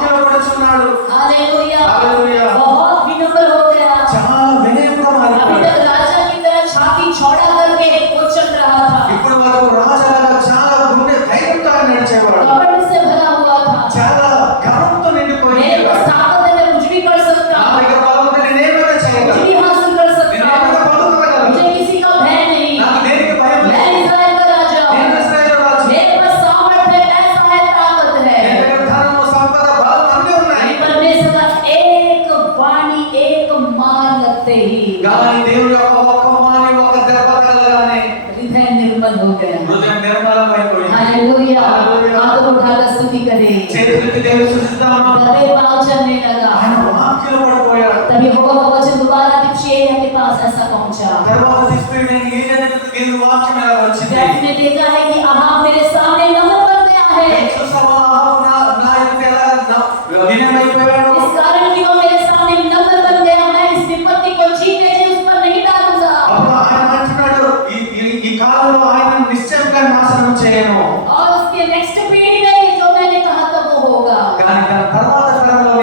చూద్దామా गधे पाँव चलने लगा। ఆయన వాక్యలో పడిపోయాడు तब यहोवा का वचन दोबारा यिर्मयाह के पास ऐसा पहुंचा। తర్వాత తీసుకుని నేను ఏదైనా వాక్యం ఎలా వచ్చింది आपने देखा है कि अहाब मेरे सामने नम्र बन गया है, చూసావా అహాబు నా ఎదుట ఎలా వినయమైపోయాడు इस कारण कि वो मेरे सामने नम्र बन गया, मैं इस विपत्ति को जीते जी उस पर नहीं डालूंगा। అప్పుడు ఆయన అంటున్నాడు ఈ కాలంలో ఆయన నిశ్చయంగా నాశనం చేయను और उसके नेक्स्ट पीढ़ी में जो मैंने कहा था वो होगा। కానీ తన తర్వాత తరంలో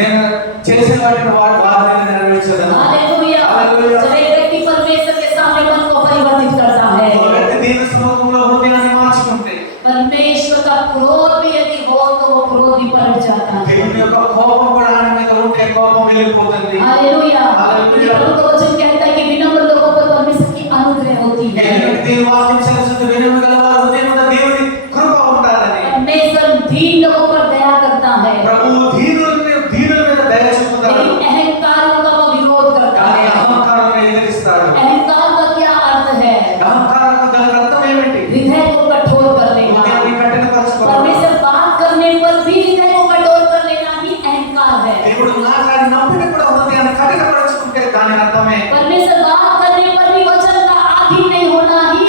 నేను చేసిన వాటిని వారిని నెరవేర్చదను हालेलुया। हालेलुया। जब एक व्यक्ति परमेश्वर के सामने मन को परिवर्तित करता है, ఒక వ్యక్తి దేవుని సముఖంలో హృదయాన్ని మార్చుకుంటే परमेश्वर का क्रोध भी यदि हो तो वो क्रोध भी पलट जाता है। దేవుని యొక్క కోపం కూడా ఆయన మీద ఉంటే కోపం వెళ్ళిపోతుంది हालेलुया। हालेलुया। प्रभु का वचन कहता है कि विनम्र लोगों पर परमेश्वर की अनुग्रह होती है। దేవుని వాక్యం చదువుతూ వినయం గలవారు హృదయం మీద దేవుని కృప ఉండాలని परमेश्वर दीन लोगों पर दया करता है, ప్రభు దీనుల మీద దయ చూపుతాడు लेकिन अहंकारों का वो विरोध करता కానీ है। అహంకారాన్ని ఎదిరిస్తాడు अहंकार का क्या अर्थ है? అహంకారం దాని అర్థం ఏమిటి हृदय को कठोर कर लेना। హృదయాన్ని కఠినపరచుకోవడం परमेश्वर बात करने पर भी हृदय को कठोर कर लेना ही अहंकार है। దేవుడు మాట్లాడినప్పుడు కూడా హృదయాన్ని కఠినపరచుకుంటే దాని అర్థమే परमेश्वर बात करने पर भी वचन का आधीन नहीं होना ही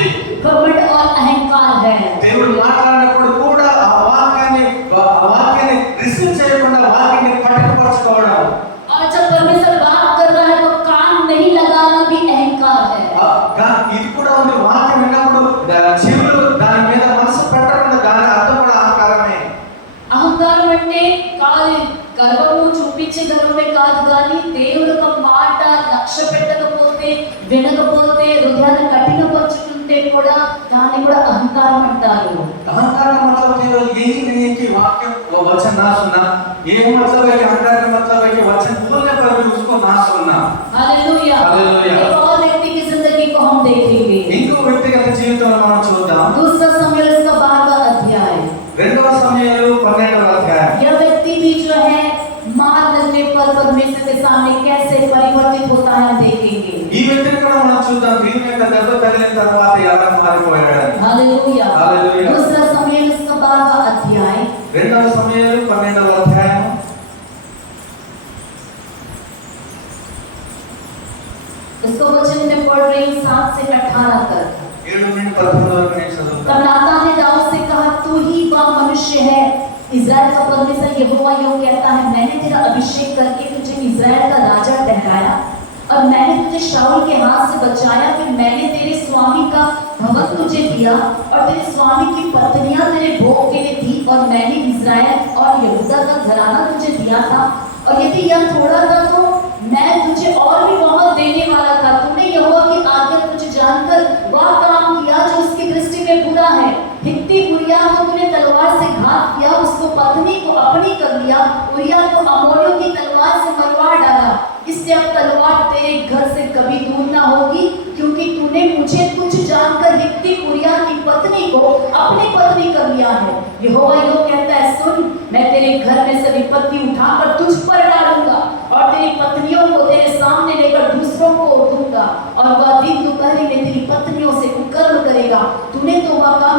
घमंड और अहंकार है। దేవుడు మాట్లాడినప్పుడు కూడా ఆ వాక్యాన్ని రిసీవ్ చేయకుండా వాక్యాన్ని కఠినపరచుకోవడం और जब परमेश्वर बात कर रहा है तो कान नहीं लगाना भी अहंकार है। ఇది కూడా ఉంది వాక్యం విన్నప్పుడు చెవులు దాని మీద మనసు పెట్టకుండా దాని అర్థం కూడా అహంకారమే అహంకారం అంటే గర్వము చూపించే గర్వమే కాదు, కానీ దేవుడు ఒక మాట లక్ష్య పెట్టకపోతే వినకపోతే హృదయాన్ని కఠినపరుచుకుంటే కూడా దాన్ని కూడా అహంకారం అంటారు। अहंकार का मतलब केवल यही नहीं है कि वाक्य वो वचन ना सुनना, ये मतलब है कि अहंकार का मतलब है कि वचन बोलने पर भी उसको ना सुनना। हालेलुया। हालेलुया। एक और व्यक्ति की जिंदगी को हम देखेंगे, ఇంకో వ్యక్తిగత జీవితంలో మనం చూద్దాం दूसरा समूएल का 12वां अध्याय। రెండవ సమూయేలు 12వ అధ్యాయం यह व्यक्ति भी जो है मार लगने पर परमेश्वर के सामने कैसे परिवर्तित होता है हम देखेंगे। ఈ వ్యక్తిని కూడా మనం చూద్దాం దీని యొక్క దెబ్బ తగిలిన తర్వాత ఎలా మారిపోయాడని हालेलुया। हालेलुया। दूसरा समूएल का 12वां अध्याय, రెండవ సమూయేలు 12వ అధ్యాయం इसको वचन में पढ़ रही 7 से 18 तक। 7 నుండి 11 వరకు నేను చదువుతాను तब नातान ने दाऊद से कहा, तू ही वह मनुष्य है। इस्राएल का परमेश्वर यहोवा यूं कहता है, मैंने तेरा अभिषेक करके तुझे इस्राएल का राजा ठहराया और मैंने तुझे शाऊल के हाथ से बचाया, फिर मैंने तेरे स्वामी का भवन तुझे दिया और तेरे स्वामी की पत्नियां तेरे भोग के लिए दी, और मैंने इस्राएल और यहूदा का घराना तुझे दिया था, और यदि यह थोड़ा था तो मैं तुझे और भी बहुत देने वाला था। तूने यहोवा की आज्ञा तुझे जानकर वह काम किया जो उसकी दृष्टि में बुरा है। हित्ती उरिय्याह को तूने तलवार से घात किया, उसको पत्नी को अपनी कर लिया, उरिय्याह को अमोरियों की तलवार से मरवा डाला। इससे अब तलवार तेरे घर से कभी दूर ना होगी, क्योंकि तूने मुझे तुझ जानकर हित्ती उरिय्याह की पत्नी को अपनी पत्नी कर लिया है। यहोवा यूं कहता है, सुन, मैं तेरे घर में से विपत्ति उठाकर तुझ पर डालूंगा और तेरी पत्नियों को तेरे सामने लेकर दूसरों को दूंगा, और वह दिन दोपहर में तेरी पत्नियों से कुकर्म करेगा। तूने तो वह काम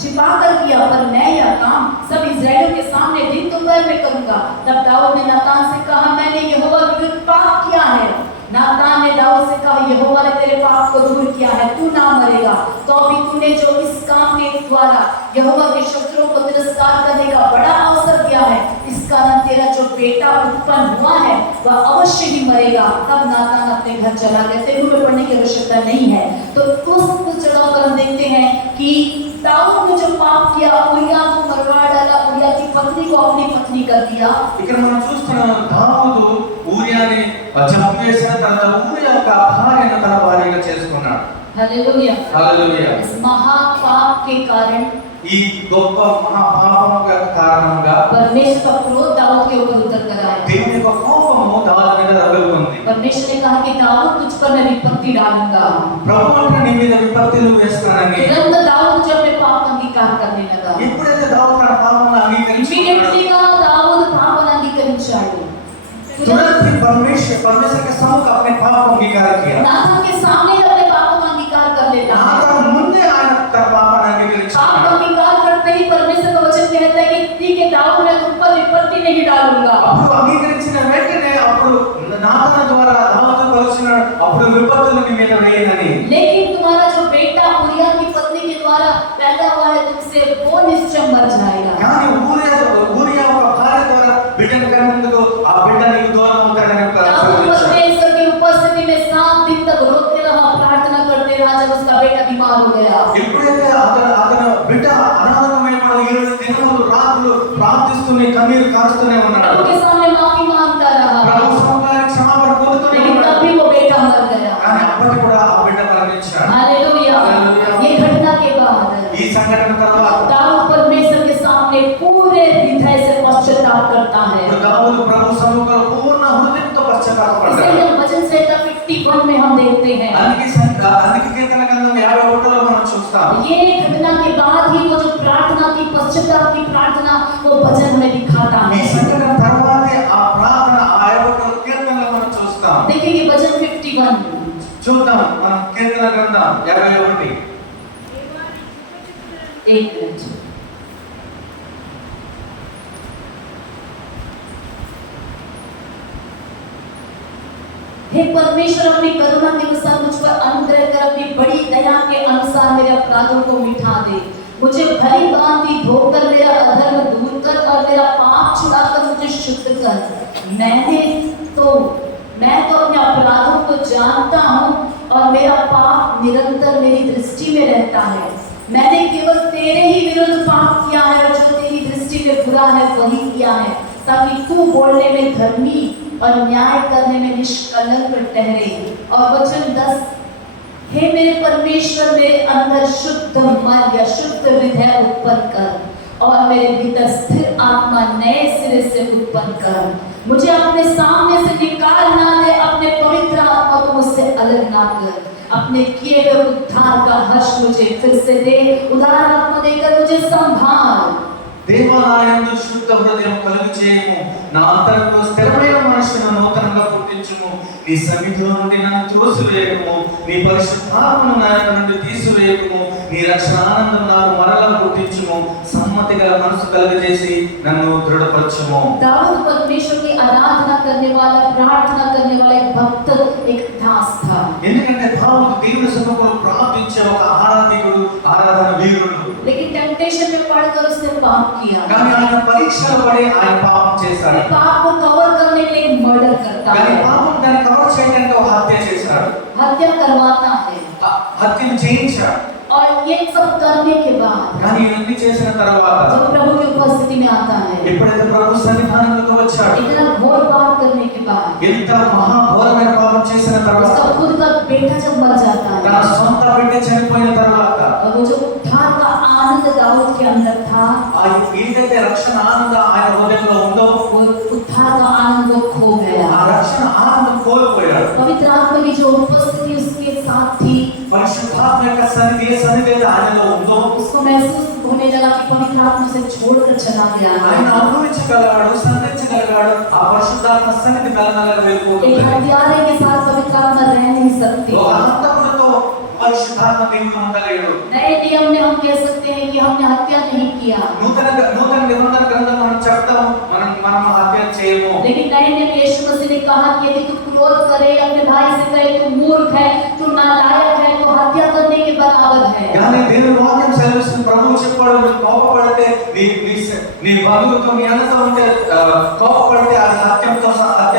छिपा कर किया, पर मैं यह काम सब इस्राएलियों के सामने दिन दोपहर में करूंगा। तब दाऊद ने नातान से कहा, मैंने यहोवा के विरुद्ध पाप किया है। नातान ने दाऊद से कहा, यहोवा ने तेरे पाप को दूर किया है, तू ना मरेगा। तो भी तूने जो इस काम के द्वारा यहोवा के शत्रुओं को तिरस्कार करने का बड़ा अवसर दिया है, इस कारण तेरा जो बेटा उत्पन्न हुआ है वह अवश्य ही मरेगा। तब नातान अपने घर चला गया। तेलुगु में पढ़ने की आवश्यकता नहीं है। तो उस जगह पर हम देखते हैं कि दाऊद ने जो पाप किया, उरिय्याह को मरवा डाला, उरिय्याह की पत्नी को अपनी पत्नी कर दिया। ఇక్కడ మనం చూస్తున్నాం దావీదు ఊరియాని చంపేసిన తర్వాత ఊరియా యొక్క భార్యను తన భార్యగా చేసుకున్నాడు हालेलुया। హల్లెలూయా इस महापाप के कारण ఈ గొప్ప మహాపాపం యొక్క కారణంగా परमेश्वर का क्रोध दाऊद के ऊपर उतर कर आया। దేవుని యొక్క కోపము దావీదు మీద రగులుకుంది परमेश्वर ने कहा कि दाऊद तुझ पर मैं विपत्ति डालूंगा। ప్రభు అంటే నీ మీద విపత్తులు వేస్తానని तुरंत दाऊद जो अपने पाप का अंगीकार करने लगा। ఎప్పుడైతే దావీదు తన పాపమును అంగీకరించాడో Immediately గా दाऊद పాపను అంగీకరించాడు। तुरंत ही परमेश्वर के सम्मुख अपने पाप को अंगीकार किया नातान के सामने अपने पापों का अंगीकार कर लेता है। नातान ముందే ఆయన తన పాపాన్ని पाप का అంగీకరించాడు अंगीकार करते ही परमेश्वर का वचन कहता है कि ठीक है, दाऊद ने तुम पर विपत्ति नहीं डालूंगा। అప్పుడు అంగీకరించిన వెంటనే అప్పుడు నాతాను ద్వారా దావీదు పలుకుచున్న అప్పుడు విపత్తులు నీ మీద వేయనని. लेकिन तुम्हारा जो बेटा उरिया की पत्नी के द्वारा पैदा हुआ है तुमसे वो निश्चय मर जाएगा। కానీ ఊరియా ఒక భార్య ద్వారా బిడ్డను కన్నందుకు ఆ బిడ్డ నీకు దూరం అవుతాడని परमेश्वर की उपस्थिति में 7 दिन तक रोते रहा, प्रार्थना करते रहा जब उसका बेटा बीमार हो गया। ఎప్పుడైతే అతను బిడ్డ అనారోగ్యమైన 7 దినములు రాత్రులు ప్రార్థిస్తూనే కన్నీరు కారుస్తూనే ఉన్నాడు. प्रभु के सामने माफी मांगता रहा, ప్రభు సముఖంలో క్షమాపణ కోరుతూనే लेकिन ఉన్నాడు. तब भी वो बेटा मर गया। కానీ అప్పటికి కూడా ఆ బిడ్డ మరణించాడు. हालेलुया। ये घटना के बाद ఈ సంఘటన తర్వాత दाऊद परमेश्वर के सामने पूरे हृदय से पश्चाताप करता है। దావీదు ప్రభు సముఖంలో పూర్ణ హృదయంతో इसे పశ్చాత్తాపపడ్డాడు. हम वचन संहिता 51 में हम देखते हैं। అందుకే కీర్తన గ్రంథం 51లో మనం చూస్తాం. ये घटना के बाद ही वो जो प्रार्थना की पश्चाताप की प्रार्थना वो भजन में दिखाता ఈ है। సంఘటన తర్వాతే ఆ ప్రార్థన ఆ 51 కీర్తనలో మనం చూస్తాం. देखिए भजन 51 చూద్దాం మనం కీర్తన గ్రంథం 51. एक मिनट। हे परमेश्वर अपनी करुणा के अनुसार मुझ पर अनुग्रह कर, अपनी बड़ी दया के अनुसार मेरे अपराधों को मिटा दे। मुझे भली भांति धोकर मेरा अधर्म दूर कर और मेरा पाप छुड़ाकर मुझे शुद्ध कर। मैं तो अपने अपराधों को जानता हूँ और मेरा पाप निरंतर मेरी दृष्टि में रहता है। मैंने केवल तेरे ही विरुद्ध पाप किया है और जो तेरी दृष्टि में बुरा है वही किया है, ताकि तू बोलने में धर्मी और न्याय करने में निष्कलंक ठहरे। और वचन 10, हे मेरे परमेश्वर मेरे अंदर शुद्ध मन या शुद्ध हृदय उत्पन्न कर और मेरे भीतर स्थिर आत्मा नए सिरे से उत्पन्न कर। मुझे अपने सामने से निकाल ना दे, अपने पवित्र आत्मा को मुझसे अलग ना कर। अपने किए हुए उद्धार का हर्ष मुझे फिर से दे, उदार आत्मा देकर मुझे संभाल। దేవా నా యందు శుద్ధ హృదయం కలుగు చేయము, నా అంతరంలో స్థిరమైన మనస్సును నూతనంగా పుట్టించుము. నీ సన్నిధిలో నుండి నన్ను త్రోసివేయకుము, నీ పరిశుద్ధాత్మను నా యొక్క నుండి తీసివేయకుము. నీ రక్షణ ఆనందం నాకు మరలా పుట్టించుము, సమ్మతి గల మనసు కలుగజేసి నన్ను దృఢపరచుము. दाऊद परमेश्वर की आराधना करने वाला, प्रार्थना करने वाला एक भक्त, एक दास था। ఎందుకంటే దావీదు దేవుని సన్నిధిలో ప్రార్థించే ఒక ఆరాధకుడు, ఆరాధన వీరుడు. लेकिन टेम्पटेशन में पड़कर उसने पाप किया। కానీ ఆయన పరీక్షలో పడి ఆయన పాపం చేశాడు. पाप को कवर करने के लिए मर्डर करता కానీ है, పాపం దాన్ని కవర్ చేయడానికి ఒక హత్య చేశాడు, हत्या करवाता है। హత్యను చేయించాడు. और ये सब करने के बाद కానీ ఇవన్నీ చేసిన తర్వాత जब प्रभु की उपस्थिति में आता है, ఎప్పుడైతే ప్రభు సన్నిధానంలోకి వచ్చాడు, इतना घोर पाप करने के बाद ఎంత మహాఘోరమైన పాపం చేసిన తర్వాత, उसका खुद का बेटा जब मर जाता తన है సొంత బిడ్డ చనిపోయిన తర్వాత, और वो जो उद्धार का आनंद दाऊद के अंदर था, ఏదైతే రక్షణ ఆనందం ఆయన హృదయంలో ఉందో वो उद्धार का आनंद वो खो ఆ गया। రక్షణ ఆనందం కోల్పోయాడు. पवित्र आत्मा की जो उपस्थिति उसके साथ थी, పరిశుద్ధాత్మ యొక్క సన్నిధి ఏదైతే ఆయనలో ఉందో उसको महसूस होने लगा कि पवित्र आत्मा से छोड़कर चला गया ఆయన है। అనుభవించగలిగాడు, సంతరించగలిగాడు. ఆ పరిశుద్ధాత్మ సన్నిధి బలనగా एक వెళ్ళిపోతుంది. हत्यारे के साथ पवित्र आत्मा रह नहीं सकती। ఒక హంతకుడితో పరిశుద్ధాత్మ దేవుడు ఉండలేడు. नए नियम में हम कह सकते हैं कि हमने हत्या नहीं किया, నూతన నిబంధన గ్రంథం మనం చెప్తాము, మనం హత్య చేయము. लेकिन नए नियम यीशु मसीह ने कहा कि यदि तू क्रोध करे, अपने भाई से कहे तू मूर्ख है, तू नालायक है, तो हत्या करने के बराबर है। కానీ దేవుని వాక్యం సెలవిస్తుంది, ప్రభువు చెప్పాడు, నువ్వు కోపపడితే నీ బంధువుతో నీ అన్నతో ఉంటే కోపపడితే అది హత్యతో సమానం.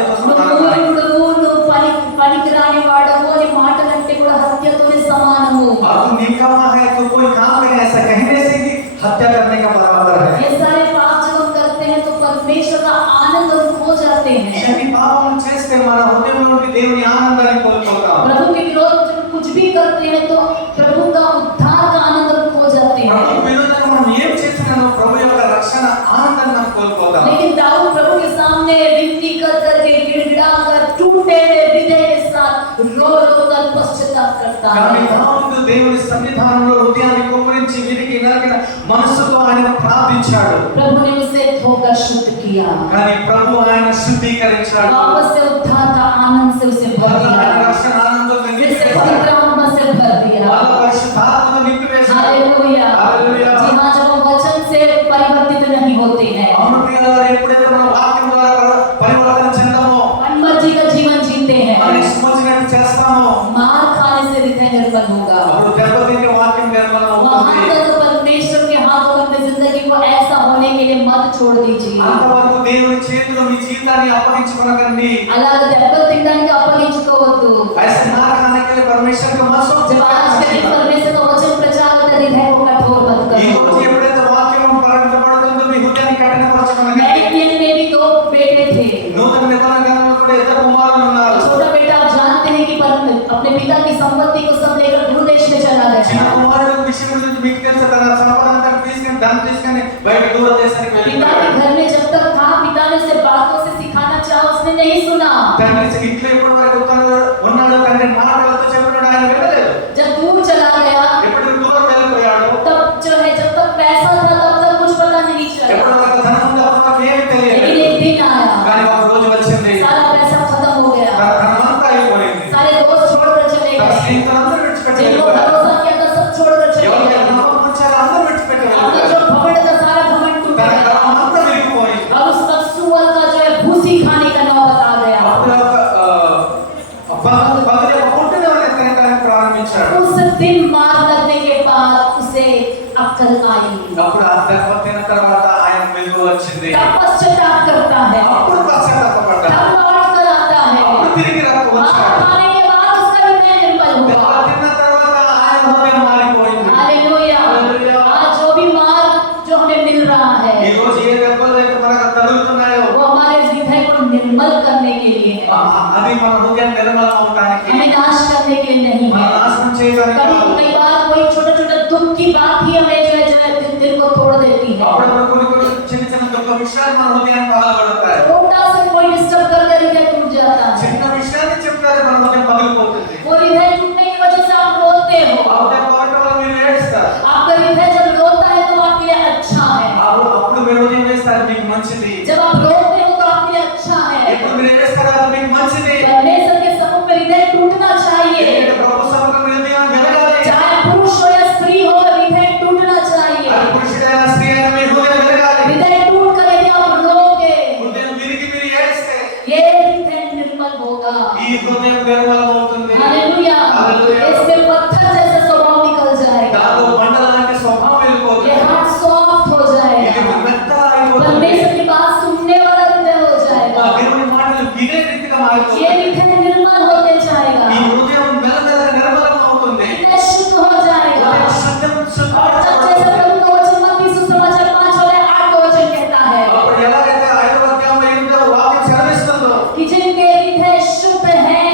పనికిరాని వాడము అని మాటలంటే కూడా హత్యతోనే సమానము। अब तू निकम्मा है, तू कोई काम नहीं, ऐसा कहने से ही हत्या करने का बराबर है. ये सारे पाप जब हम करते हैं तो परमेश्वर का आनंद हम खो जाते हैं। ఇవన్నీ పాపం చేస్తే మన హృదయంలో నుండి దేవుని ఆనందాన్ని కోల్పోతాం. प्रभु के विरोध जब कुछ भी करते हैं तो प्रभु का उद्धार का आनंद हम खो जाते ప్రభు हैं। విరోధంగా మనం ఏం చేసినా ప్రభు యొక్క రక్షణ ఆనందాన్ని మనం కోల్పోతాం. लेकिन दाऊद प्रभु के सामने विनती कर करके गिड़गिड़ा कर टूटे हुए हृदय के साथ रो रो कर पश्चाताप करता కానీ है। దావీదు దేవుని సన్నిధానంలో హృదయాన్ని కుమ్మరించి విరిగి నలిగిన మనసుతో ఆయన ప్రార్థించాడు. प्रभु ने उसे धोकर शुद्ध किया, కానీ ప్రభు ఆయన శుద్ధీకరించాడు. वापस से उद्धार का आनंद से उसे भर ఆయన दिया, రక్షణ ఆనందంతో फिर से నింపివేశాడు. पवित्र आत्मा से भर दिया। వాళ్ళ పరిశుద్ధాత్మతో నింపివేశాడు. हालेलुया। हालेलुया। जी हाँ, जब हम वचन से परिवर्तित नहीं होते हैं, అవును ప్రియులారా, ఎప్పుడైతే మనం అంతవరకు దేవుని చేతిలో మీ జీవితాన్ని అప్పగించుకొనకండి. అలాగే దెబ్బలు తినడానికి అప్పగించుకోవద్దు. ऐसे ना खाने के लिए परमेश्वर को मत सौंप जब आज के दिन परमेश्वर का वचन प्रचार होता है, हृदय को कठोर मत ఈ करो। రోజు ఎప్పుడైతే వాక్యం ప్రకటించబడుతుందో మీ హృదయాన్ని కఠినపరచమనకండి. नए में भी 2 बेटे थे। నూతన నిబంధన గ్రంథంలో కూడా ఇద్దరు కుమారులు ఉన్నారు. छोटा बेटा आप जानते हैं कि अपने पिता की संपत्ति को सब लेकर दूर देश में चला చిన్న गया। కుమారుడు విషయం గురించి మీకు తెలుసు, తన సంపద అంతా తీసుకొని ధనం తీసుకొని బయట దూర దేశానికి पिता వెళ్ళిపోయాడు. के घर में जब तक था, पिता ने उसे बातों से सिखाना चाहा, उसने नहीं सुना। తండ్రి ఇంట్లో ఎప్పటి వరకు ఉన్నాడు, తండ్రి మాటలతో చెప్పినాడు, ఆయన వినలేదు. जब दूर चला गया, ఎప్పుడు దూరం వెళ్ళిపోయాడు, तब जो है जब तक पैसा था तब तक कुछ पता नहीं चला। ఎప్పటి వరకు ధనం ఉందో అప్పటి వరకు ఏమీ తెలియదు. लेकिन एक दिन आया, కానీ ఒక రోజు వచ్చింది, सारा पैसा खत्म हो తన गया, ధనం అంతా అయిపోయింది. सारे दोस्त छोड़कर चले తన गए, స్నేహితులందరూ విడిచిపెట్టి जिनको వెళ్ళిపోయారు. भरोसा किया था सब छोड़कर चले ఎవరికి गए। నమ్మకం ఉంచారో అందరూ విడిచిపెట్టి अपना వెళ్ళిపోయారు. जो घमंड था सारा घमंड टूट తన गया। గర్వం అంతా విరిగిపోయింది. और उस वक्त सुअर का जो है भूसी खाने का नौबत आ गया। అప్పుడు పగలు ఒక పుట్టిన తినడానికి ప్రారంభించాడు. उस दिन मार लगने के बाद उसे अक्ल आई, అప్పుడు ఆ దెబ్బ తిన్న తర్వాత ఆయన మెలుగు వచ్చింది. तब पश्चाताप करता है, అప్పుడు పశ్చాత్తాపపడ్డాడు. तब लौट कर आता అప్పుడు है। తిరిగి मार వచ్చాడు. खाने के बाद उसका हृदय निर्मल దెబ్బ हुआ। తిన్న తర్వాత ఆయన హృదయం మారిపోయింది. हालेलुया। हालेलुया। आज जो भी मार जो हमें मिल रहा ఈ है, రోజు ఏ దెబ్బలు అయితే మనకు తగులుతున్నాయో वो हमारे हृदय को निर्मल करने के लिए है, అది మన హృదయం నిర్మలం అవడానికి, हमें नाश करने के लिए नहीं మన है। నాశనం చేయడానికి कभी కాదు. कई बार कोई छोटा छोटा दुख की बात ही हमें जो है दिल को तोड़ देती है। అప్పుడప్పుడు కొన్ని చిన్న చిన్న దుఃఖ విషయాలు మన హృదయాన్ని పగలగొడతాయి. छोटा से कोई डिस्टर्ब कर हृदय टूट जाता है। చిన్న విషయాన్ని చెప్తారు, మన హృదయం పగిలిపోతుంది. वो हृदय टूटने की वजह से आप रोते हो। ఆ హృదయం పగలటం వల్ల మీరు ఏడుస్తారు. आपका हृदय जब रोता है तो आपके लिए अच्छा है। అప్పుడు మీరు హృదయం వేస్తారు, మీకు మంచిది. जब आप रोते हो तो आपके लिए अच्छा है। ఎప్పుడు మీరు ఏడుస్తారో అది మీకు మంచిది. परमेश्वर के समुख में हृदय टूटना चाहिए, ఎందుకంటే ప్రభు సముఖంలో హృదయం వెలగాలి. चाहे पुरुष हो या स्त्री हो, हृदय टूटना चाहिए। అది పురుషుడైనా స్త్రీ అయినా మీ హృదయం వెలగాలి. हृदय टूट कर यदि आप रोगे, హృదయం విరిగి మీరు ఏడిస్తే ये हृदय निर्मल होगा। ఈ హృదయం నిర్మలం అవుతుంది. हालेलुया। हालेलुया। इसमें पत्थर जैसा स्वभाव निकल जाएगा, దాంట్లో బండలాంటి స్వభావం వెళ్ళిపోతుంది. ये हार्ट सॉफ्ट हो ఇది जाएगा, మెత్తగా అయిపోతుంది. परमेश्वर की बात सुनने वाला हृदय हो ఆ जाएगा, దేవుని మాటలు వినే రీతిగా ये మారిపోతుంది. हृदय निर्मल होते ఈ जाएगा, హృదయం మెల్లమెల్లగా నిర్మలం అవుతుంది. हृदय शुद्ध हो जाएगा। హృదయం శుద్ధం और तब శుద్ధపరచబడుతుంది. जैसे प्रभु का वचन मत्ती सुसमाचार 5:8 का वचन कहता है అప్పుడు ఎలాగైతే 5వ అధ్యాయంలో 8వ వాక్యం సెలవిస్తుందో, कि जिनके हृदय शुद्ध हैं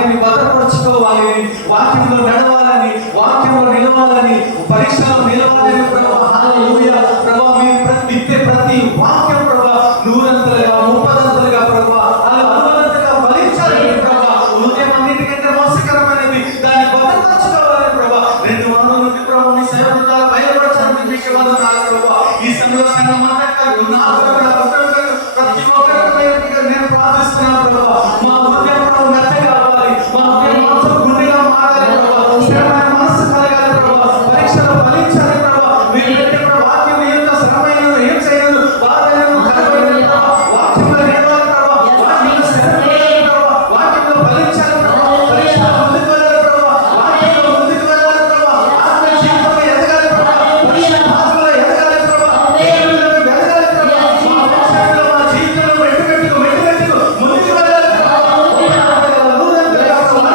వాక్యాన్ని భద్రపరచుకోవాలని, వాక్యంలో నడవాలని, వాక్యంలో నిలవాలని, పరీక్షలో నిలవాలని ప్రభువా. హల్లెలూయా ప్రభువా. మీరు విత్తే ప్రతి వాక్యం ప్రభువా నూరంతలుగా, ముప్పదంతలుగా ప్రభువా, అలా అనువంతలుగా ఫలించాలని ప్రభువా. హృదయం అన్నిటికంటే మోసకరమైనది, దాన్ని భద్రపరచుకోవాలని ప్రభువా. 2 వారాల నుండి ప్రభువా నీ సేవకుల ద్వారా బయలుపరచడానికి మీకు వందనాలు ప్రభువా. ఈ సమయంలో సంఘం అంతటా ప్రతి ఒక్కరికి నేను ప్రార్థిస్తున్నాను ప్రభువా. మా హృదయం ప్రభువా మెత్తగా కావాలి, మా హృదయం మాత్రం గుండెగా మారాలి ప్రభువా. స్థిరమైన మనస్సు కలగాలి ప్రభువా. పరీక్షలో ఫలించాలి ప్రభువా. మీరు పెట్టే వాక్యం ఎంత శ్రమైన ఏం చేయను వాక్యం కలవాలి ప్రభువా. వాక్యంలో నిలవాలి ప్రభువా. వాక్యంలో స్థిరపడాలి ప్రభువా. వాక్యంలో ఫలించాలి ప్రభువా. పరీక్షలో ముందుకు వెళ్ళాలి ప్రభువా. వాక్యంలో ముందుకు వెళ్ళాలి ప్రభువా. ఆత్మ జీవితంలో ఎదగాలి ప్రభువా. పరిశుద్ధాత్మలో ఎదగాలి ప్రభువా. దేవునిలో ఎదగాలి ప్రభువా. మా వంశంలో, మా జీవితంలో మెట్టుమెట్టుకు ముందుకు వెళ్ళాలి ప్రభువా. నూరంతలుగా ప్రభువా.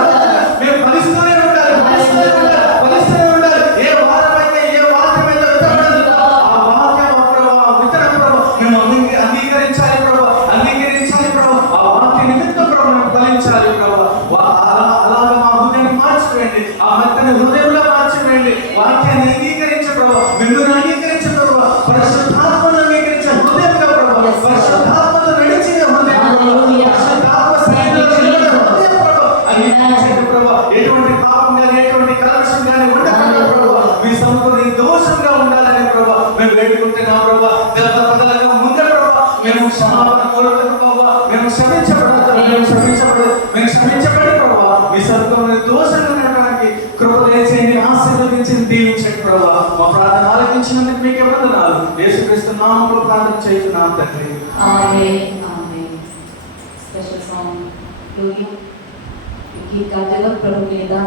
మేము ఫలిస్తూనే ఉండాలి, ఫలిస్తూనే ఉండాలి, ఫలిస్తూనే ఉండాలి. ఏ వారమైతే, ఏ వాక్యమైతే విత్తబడిందో ఆ వాక్యం ప్రభువా, విత్తనం ప్రభువా మేము అంగీకరించాలి ప్రభువా, అంగీకరించాలి ప్రభువా. ఆ వాక్య నిమిత్తం ప్రభువా మేము ఫలించాలి ప్రభువా. అలాగా మా హృదయాన్ని మార్చివేయండి, ఆ మెత్తని హృదయంలో మార్చివేయండి. వాక్యాన్ని అంగీకరించే ప్రభువా, మిమ్మల్ని అంగీకరించే ప్రభువా, పరిశుద్ధాత్మను అంగీకరించే హృదయంగా ప్రభువా, పరిశుద్ధాత్మను నడిచే హృదయం ప్రభువా, పరిశుద్ధాత్మ సన్నిధిలో నిలబడే హృదయం ప్రభువా అంగీకరించండి ప్రభువా. ఎటువంటి పాపం కానీ, ఎటువంటి కలవశం కానీ ఉండకుండా ప్రభువా మీ సముఖంలో నిర్దోషంగా ఉండాలని ప్రభువా మేము వేడుకుంటున్నాం ప్రభువా. దేవత ప్రజలకు ముందే ప్రభువా మేము క్షమాపణ కోరుతున్నాం ప్రభువా. మేము క్షమించబడి ప్రభువా మీ సముఖంలో నిర్దోషంగా ఉండడానికి కృప దయచేయండి, ఆశీర్వదించండి, దీవించండి ప్రభువా. మా ప్రార్థన ఆలకించినందుకు మీకే వందనాలు. యేసుక్రీస్తు నామములో ప్రార్థన చేస్తున్నాం తండ్రి. आमीन आमीन। स्पेशल सॉन्ग गीत गाते वक्त प्रभु के दान